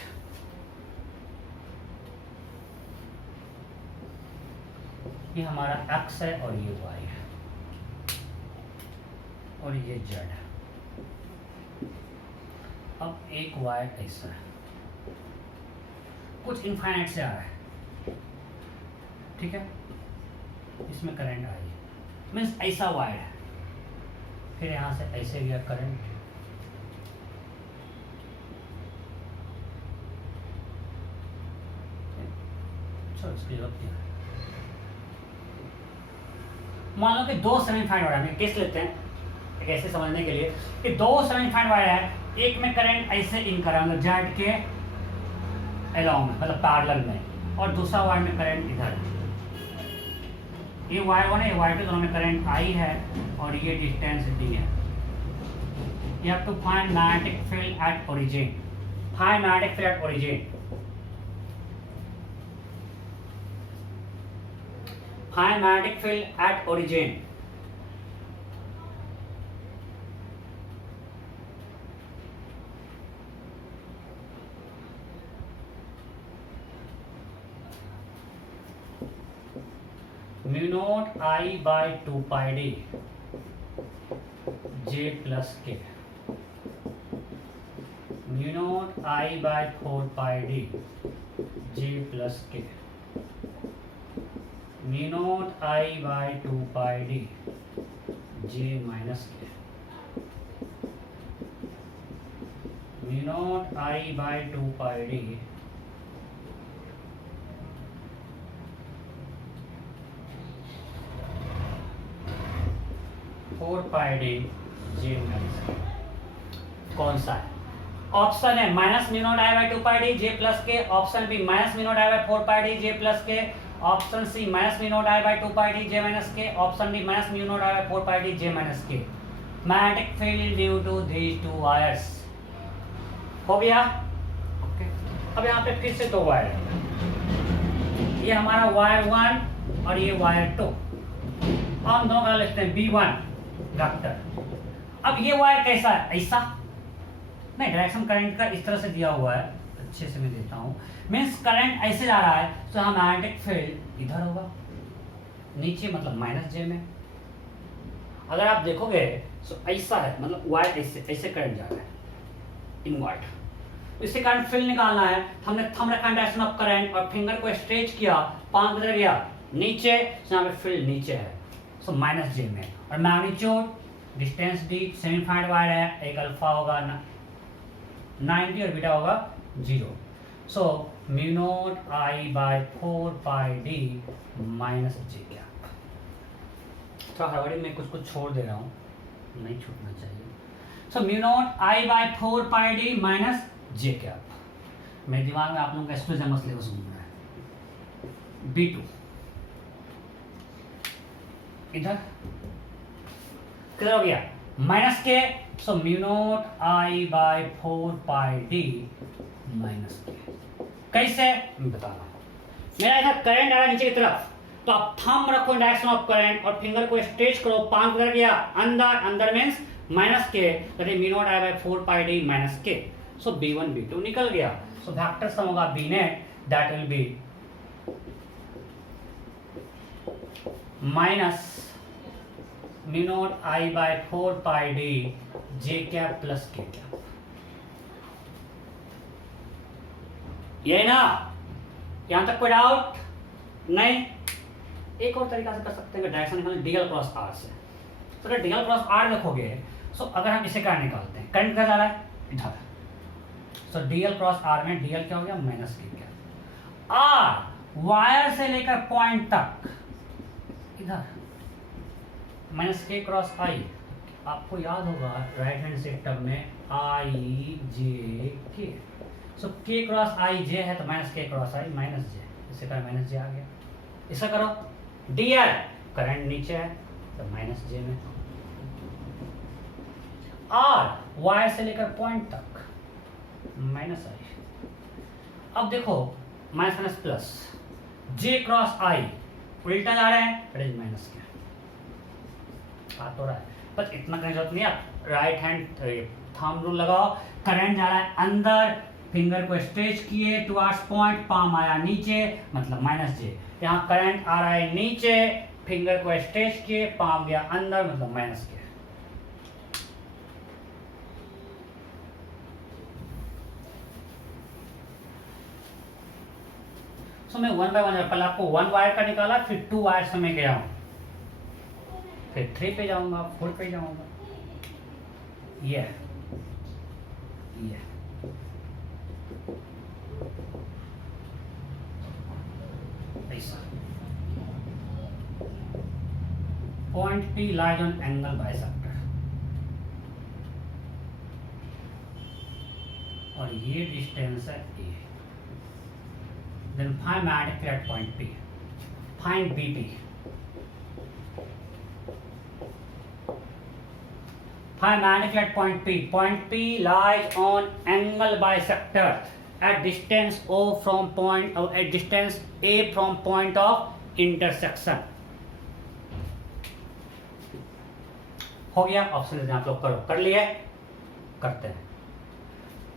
ये हमारा एक्स है और ये वाई है और ये जेड है। अब एक वायर ऐसा है, कुछ इनफाइनाइट से आ रहा है, ठीक है, इसमें करंट आ रही है, मीन्स ऐसा वायर है, फिर यहाँ से ऐसे गया करंट, चलो इसकी जरूरत नहीं है। मान लो कि दो सेमी इनफाइनाइट वायर है, केस लेते हैं एक ऐसे समझने के लिए कि दो सेमी इनफाइनाइट वायर है, एक में करंट ऐसे इन कर रहा है, मतलब जेड के अलोंग में, मतलब पैरेलल में, और दूसरा वायर में करंट इधर। ये वायर 1 है, ये वायर 2, दोनों में करंट आई है और ये डिस्टेंस डी है। You have to find magnetic field at origin. Find magnetic field at origin. Find magnetic field at origin. Mu naught I by 2 pi d J plus K. Mu naught I by 4 pi d J plus K. Mu naught I by 2 pi d J minus K. Mu naught I by 2 pi d 4 pi d J minus K। कौन सा है? ऑप्शन है minus mu not I by 2 pi D J plus K, option B minus mu not I by 4 pi D J plus K, option C minus mu not I by 2 pi D J minus K, option D minus mu not I by 4 pi D J minus K. Magnetic field due to these two wires. हो गया? ओके। अब यहाँ पे फिर से दो वायर है, ये हमारा वायर 1 और ये वायर 2, हम दोनों का लिखते हैं B1 वेक्टर। अब ये वायर कैसा है? ऐसा नहीं, डायरेक्शन करंट का इस तरह से दिया हुआ है, अच्छे से मैं देता हूँ, मीन्स करंट ऐसे जा रहा है, तो हम मैग्नेटिक फील्ड इधर होगा नीचे, मतलब माइनस जे में। अगर आप देखोगे तो ऐसा है, मतलब वायर ऐसे ऐसे करंट जा रहा है इनवर्ट, इससे करंट फील्ड निकालना है। हमने थंब रखा डायरेक्शन ऑफ करंट और फिंगर को स्ट्रेच किया, पांच बदल गया नीचे, तो यहाँ पे फील्ड नीचे है, सो माइनस जे में। और magnitude distance D, semi infinite wire है, एक अल्फा होगा 90 और बीटा होगा 0। सो mu not I by 4 pi D minus J cap. थोड़ा हड़बड़ी में कुछ कुछ छोड़ दे रहा हूँ, नहीं छूटना चाहिए। सो mu not I by 4 pi D minus J cap. मेरे दिमाग में आप लोगों का एक्सप्रेशन मसले को सुन रहा है। B2 इधर किधर हो गया? माइनस के, सो mu not I by 4 pi D minus के। कैसे मैं बता रहा हूँ। मेरा इधर करंट आ रहा है नीचे की तरफ, तो आप थंब रखो डायरेक्शन ऑफ करंट और फिंगर को स्ट्रेच करो, पांच कर गया अंदर, अंदर मीन्स माइनस के, mu naught I by 4 pi D minus के। सो B1 B2 निकल गया। सो वेक्टर सम होगा B net, that will be minus mu not I by 4 pi D J cap plus K cap. ये ना, यहां तक कोई डाउट नहीं? एक और तरीका से कर सकते हैं, डायरेक्शन निकालने डीएल क्रॉस आर से। तो अगर डीएल क्रॉस आर देखोगे, सो अगर हम इसे क्या निकालते हैं, करंट क्या जा रहा है इधर, सो डीएल क्रॉस आर में डीएल क्या हो गया माइनस के क्या, आर वायर से लेकर पॉइंट तक इधर माइनस के क्रॉस आई। आपको याद होगा राइट हैंड से टर्म में आई जे के, सो के क्रॉस आई जे है तो माइनस के क्रॉस आई माइनस जे, इसे कर माइनस जे आ गया। इसका करो डीएल, करंट नीचे है तो माइनस जे में, आर वायर से लेकर पॉइंट तक माइनस आई। अब देखो माइनस माइनस प्लस, जे क्रॉस आई उल्टा जा रहा है, इट इज माइनस क्या आ तो रहा है, बस इतना करने की जरूरत नहीं है। राइट हैंड थंब रूल लगाओ, करंट जा रहा है अंदर, फिंगर को स्ट्रेच किए टुवर्ड्स पॉइंट, पाम आया नीचे मतलब माइनस जे। यहाँ करंट आ रहा है नीचे, फिंगर को स्ट्रेच किए, पाम गया अंदर मतलब माइनस के। सो मैं वन बाय वन, पहले आपको वन वायर का निकाला, फिर टू वायर से मैं गया हूं, फिर 3 पे जाऊंगा, 4 पे जाऊंगा, ये ऐसा। Point P lies on angle bisector, और ये डिस्टेंस है A। Then find magnetic field at point P, find BP, find magnetic field at point P. Point P lies on angle bisector at distance O from point, at distance A from point of intersection. हो गया ऑप्शन आप लोग करो, कर लिए, करते हैं।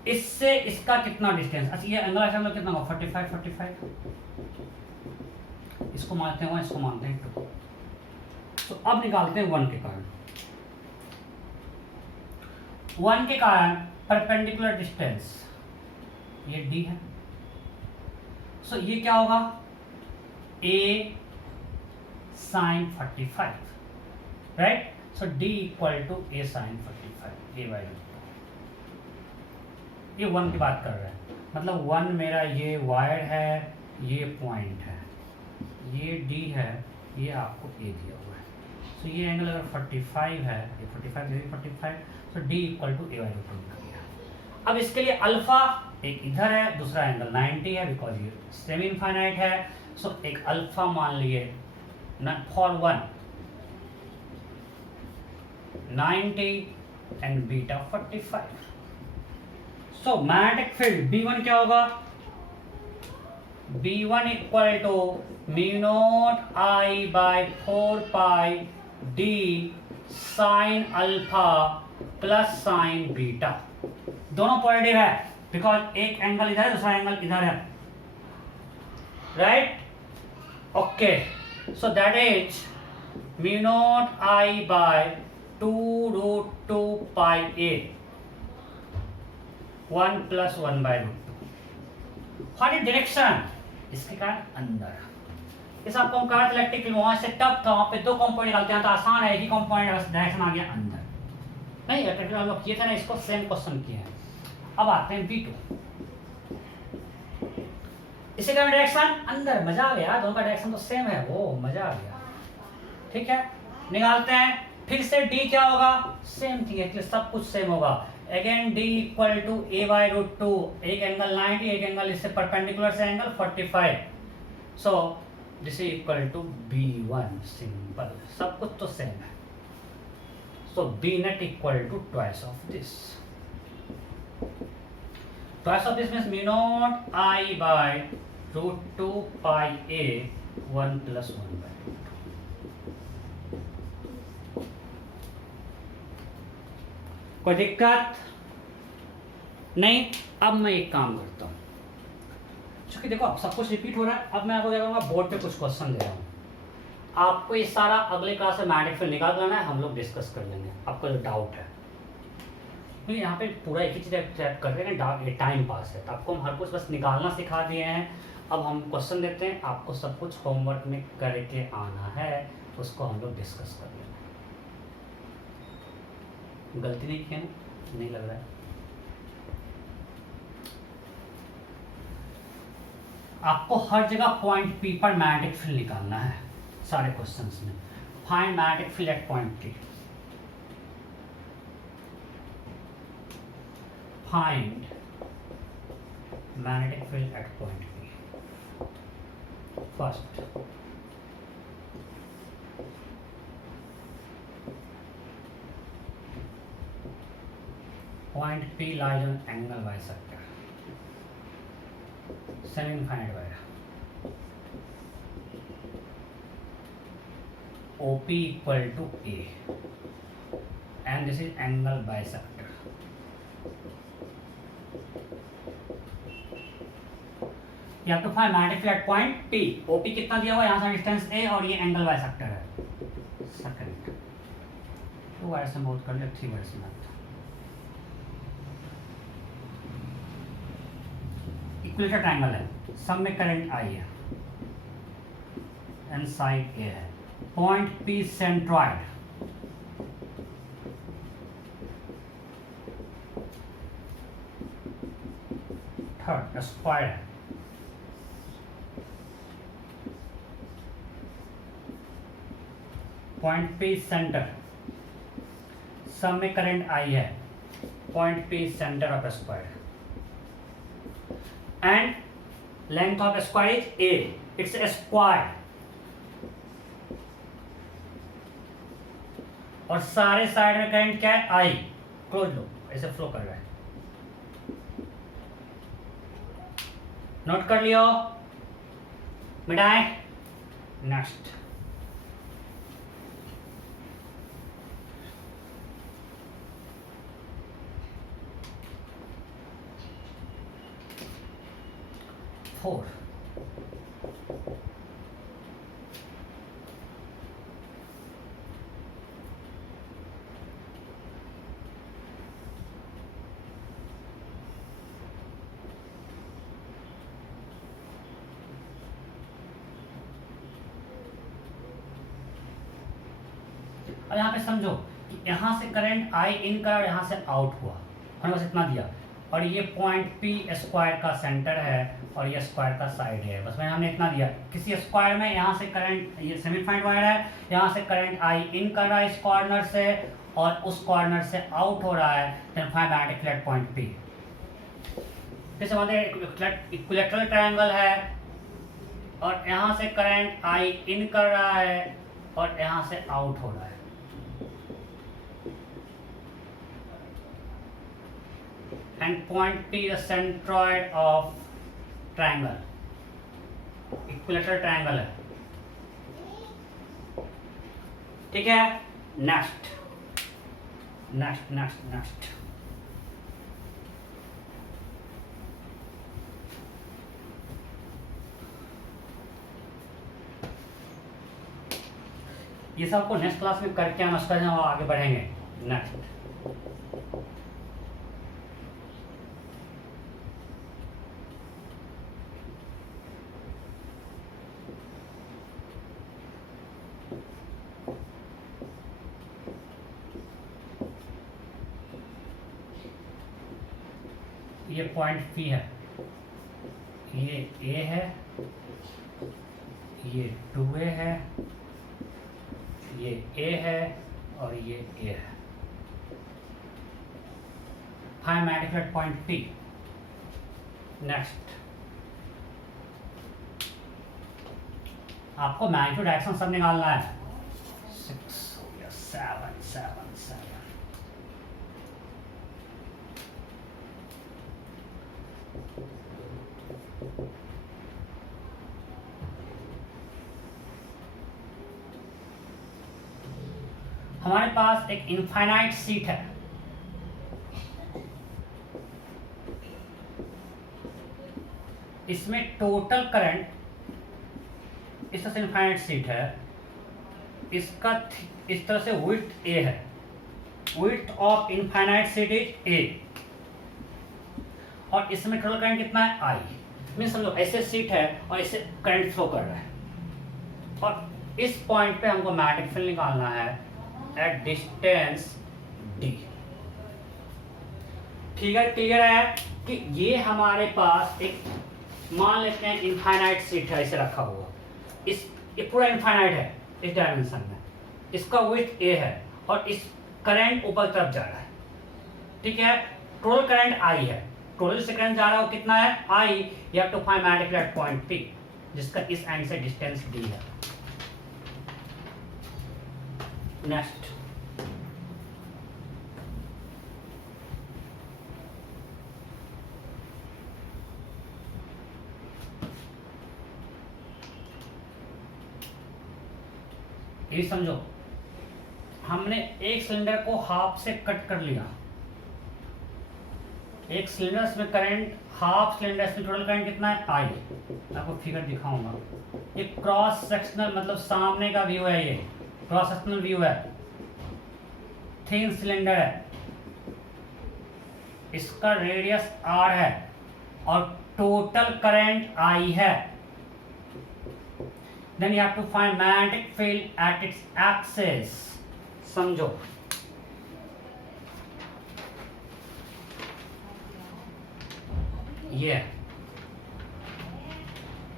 इससे इसका कितना डिस्टेंस, अच्छा ये एंगल हम लोग कितना होगा 45 45, इसको मानते हैं 1, इसको मानते हैं 2। तो अब निकालते हैं 1 के कारण। 1 के कारण परपेंडिकुलर डिस्टेंस ये d है, सो ये क्या होगा a sin 45, right. So d equal to a sin 45, a by root. ये 1 की बात कर रहा है, मतलब 1 मेरा ये वायर है, ये पॉइंट है, ये d है, ये आपको a दिया हुआ है। सो ये एंगल अगर 45 है, ये 45 तो d equal to a by root निकल गया। अब इसके लिए अल्फा एक इधर है, दूसरा एंगल 90 है, बिकॉज ये सेमी इनफाइनाइट है। सो एक अल्फा मान लिए फॉर 1 90 एंड बीटा 45। सो मैग्नेटिक फील्ड B1 क्या होगा, B1 equal to mu not I by 4 pi d sine alpha plus sine beta. दोनों पॉजिटिव है बिकॉज एक एंगल इधर है, दूसरा एंगल इधर है, right. Okay, so that is mu not I by 2 root 2 pi a 1 plus 1 by root 2। What is direction, इसके कारण अंदर। इस आपको हम कहा इलेक्ट्रिक वहां से टफ था, वहां पे 2 कंपोनेंट निकालते हैं तो आसान है, एक ही कंपोनेंट बस डायरेक्शन आ गया अंदर। नहीं इलेक्ट्रिक हम लोग किए थे ना, इसको सेम क्वेश्चन किए हैं। अब आते हैं B2, इसे का डायरेक्शन अंदर, मजा आ गया, दोनों का डायरेक्शन तो सेम है, वो मजा आ गया। ठीक है, निकालते हैं। फिर से D क्या होगा, सेम थिंग है, सब कुछ सेम होगा। Again D equal to a by root 2, एक एंगल 90, एक एंगल इससे परपेंडिकुलर से angle 45। So this is equal to B1, simple, सब कुछ तो सेम है। So B net equal to twice of this. Twice of this means mu not I by root 2 pi a 1 plus 1 by. कोई दिक्कत नहीं। अब मैं एक काम करता हूं, क्योंकि देखो अब सब कुछ रिपीट हो रहा है। अब मैं आपको क्या करूँगा, बोर्ड पे कुछ क्वेश्चन दे रहा हूँ, आपको ये सारा अगले क्लास में मैग्नेटिक फील्ड निकाल लेना है, हम लोग डिस्कस कर लेंगे आपको जो डाउट है। क्योंकि यहाँ पे पूरा एक ही चीज़ ट्रैक कर रहे हैं, ये टाइम पास है, तो आपको हम हर कुछ बस निकालना सिखा दिए हैं। अब हम क्वेश्चन देते हैं, आपको सब कुछ होमवर्क में करके आना है, उसको हम लोग डिस्कस कर लेंगे। गलती नहीं की है ना, नहीं लग रहा है। आपको हर जगह पॉइंट पी पर मैग्नेटिक फील्ड निकालना है सारे क्वेश्चंस में। Find magnetic field at point P. Find magnetic field at point P. First, point P lies on angle bisector, semi-infinite wire. OP equal to A, and this is angle bisector. You have to find magnetic field at point P. OP कितना दिया हुआ है, यहाँ से डिस्टेंस A और ये एंगल बाइसेक्टर है। सेकंड, 2 वायर से बहुत कर ले, 3 वायर से मत। इक्विलेटरल ट्रायंगल है, सब में करंट आई है एंड साइड ए है। Point P centroid, third square है। पॉइंट पी सेंटर, सब में करंट आई है। Point P centre of square and length of a square is A. It's a square. और सारे साइड में करंट क्या है, I. क्लोज लो, ऐसे फ्लो कर रहा है। नोट कर लियो, मिटाए। नेक्स्ट, फोर, अब यहाँ पे समझो कि यहाँ से करंट आई इन करा और यहाँ से आउट हुआ, हमने बस इतना दिया। और ये पॉइंट पी स्क्वायर का सेंटर है और ये स्क्वायर का साइड है, बस मैंने हमने इतना दिया। किसी स्क्वायर में यहाँ से करंट, ये सेमी इनफाइनाइट वायर है, यहाँ से करंट आई इन कर रहा है इस कॉर्नर से और उस कॉर्नर से आउट हो रहा है। Then find magnetic field at point P. जैसे हमारे इक्विलेटरल ट्रायंगल है और यहाँ से करंट आई इन कर रहा है और यहाँ से आउट हो रहा है। And point P the centroid of triangle, equilateral triangle है, ठीक है। नेक्स्ट नेक्स्ट नेक्स्ट नेक्स्ट, ये सब आपको नेक्स्ट क्लास में करके आना, उसका हम आगे बढ़ेंगे। नेक्स्ट, ये पॉइंट पी है, ये ए है, ये 2A है, ये ए है और ये ए है। Find magnetic field at point P. Next, आपको मैग्नीट्यूड डायरेक्शन सब निकालना है। 6 हो गया, 7 7 7। हमारे पास एक इनफाइनाइट सीट है, इसमें टोटल करंट इस तरह से इनफाइनाइट शीट है, इसका इस तरह से विड्थ ए है, width of infinite sheet is a, और इसमें टोटल करंट कितना है आई। मीन समझो ऐसे शीट है और इससे करंट फ्लो कर रहा है, और इस पॉइंट पे हमको मैग्नेटिक फील्ड निकालना है एट डिस्टेंस डी। ठीक है, क्लियर है कि ये हमारे पास एक मान लेते हैं इनफाइनाइट शीट है, इसे रखा हुआ, इस ये पूरा इनफाइनाइट है इस डायमेंशन में, इसका विड्थ ए है और इस करंट ऊपर तरफ जा रहा है। ठीक है, टोटल करंट आई है, टोटल से करंट जा रहा है कितना है I, you have to find magnetic field at point P, जिसका इस एंड से डिस्टेंस डी है। नेक्स्ट, ये समझो हमने एक सिलेंडर को हाफ से कट कर लिया, एक सिलेंडर में करंट हाफ सिलेंडर में टोटल करंट कितना है आई, आपको फिगर दिखाऊंगा। ये क्रॉस सेक्शनल मतलब सामने का व्यू है, ये क्रॉस सेक्शनल व्यू है, थिन सिलेंडर है, इसका रेडियस आर है और टोटल करंट आई है। Then you have to find magnetic field at its axis. समझो, ये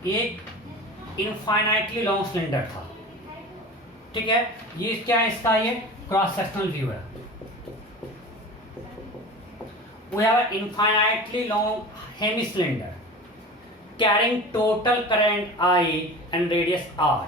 एक इनफाइनाइटली लॉन्ग सिलेंडर था। ठीक है, ये क्या है, इसका ये क्रॉस सेक्शनल व्यू है। We have an infinitely long hemicylinder carrying total current I and radius R.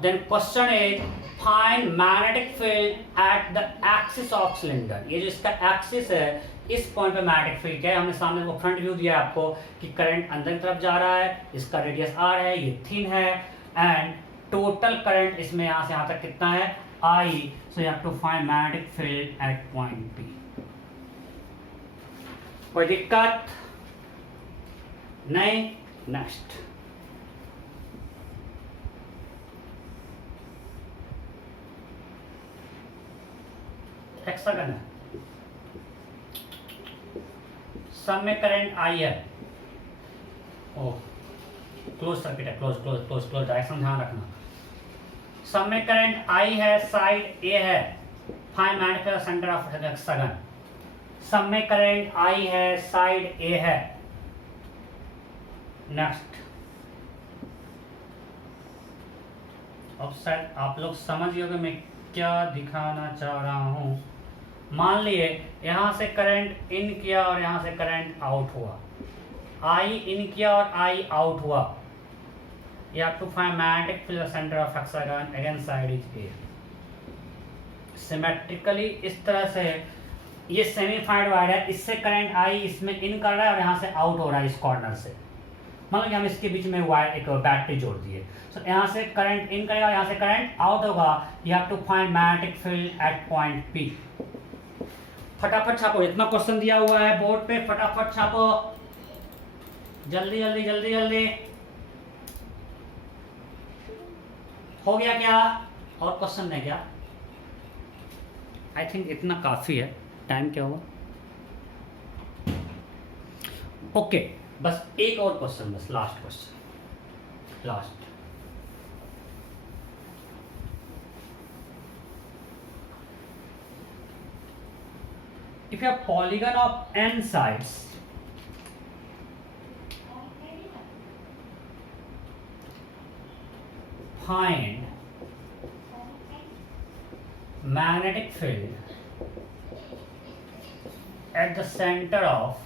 Then question is find magnetic field at the axis of cylinder. ये जो इसका एक्सिस है, इस पॉइंट पे मैग्नेटिक फील्ड क्या है, हमने सामने को फ्रंट व्यू दिया आपको कि करंट अंदर की तरफ जा रहा है, इसका रेडियस R है, ये थिन है, एंड टोटल करंट इसमें यहाँ से यहाँ तक कितना है I. So you have to find magnetic field at point P. कोई दिक्कत नहीं? नेक्स्ट, हेक्सागन है, सब में करंट आई है, ओ क्लोज सर्किट है, close close close close, direction ध्यान रखना। सब में करंट आई है, साइड ए है, find magnetic field centre of hexagon. सब में करंट आई है, साइड ए है। नेक्स्ट, अब शायद आप लोग समझ गए मैं क्या दिखाना चाह रहा हूं। मान लिए यहां से करंट इन किया और यहां से करंट आउट हुआ, आई इन किया और आई आउट हुआ। You have to find magnetic field center of hexagon, again side is A. Symmetrically इस तरह से ये सेमीफाइड वायर है, इससे करंट आई इसमें इन कर रहा है और यहाँ से आउट हो रहा है इस कॉर्नर से। मतलब कि हम इसके बीच में वायर एक बैटरी जोड़ दिए, तो यहाँ से करंट इन करेगा, यहाँ से करंट आउट होगा। You have to find magnetic field at point P. फटाफट छापो, इतना क्वेश्चन दिया हुआ है बोर्ड पे, फटाफट छापो, जल्दी जल्दी जल्दी जल्दी। हो गया क्या? और क्वेश्चन है क्या? आई थिंक इतना काफी है। टाइम क्या हुआ? ओके, बस एक और क्वेश्चन, बस last question, last. If you have polygon of n sides, find magnetic field at the center of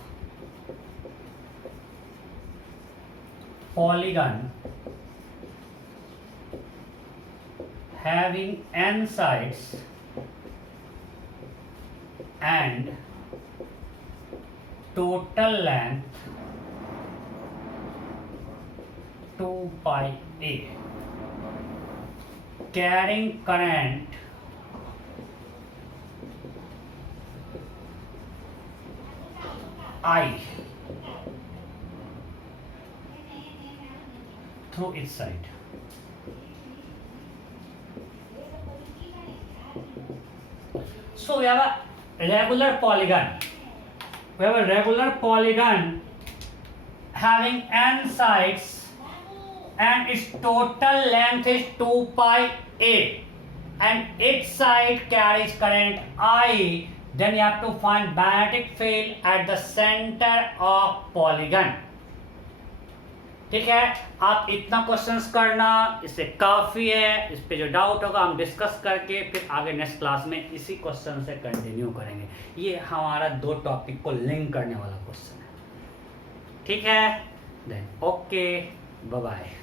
polygon having n sides and total length 2 pi a, carrying current I through its side. So we have a regular polygon. We have a regular polygon having n sides and its total length is 2 pi a, and each side carries current I. Then you have to find magnetic field at the center of polygon. ठीक है, आप इतना क्वेश्चंस करना, इससे काफ़ी है। इस पे जो डाउट होगा हम डिस्कस करके फिर आगे नेक्स्ट क्लास में इसी क्वेश्चन से कंटिन्यू करेंगे। ये हमारा 2 टॉपिक को लिंक करने वाला क्वेश्चन है। ठीक है, देन ओके, बाय बाय।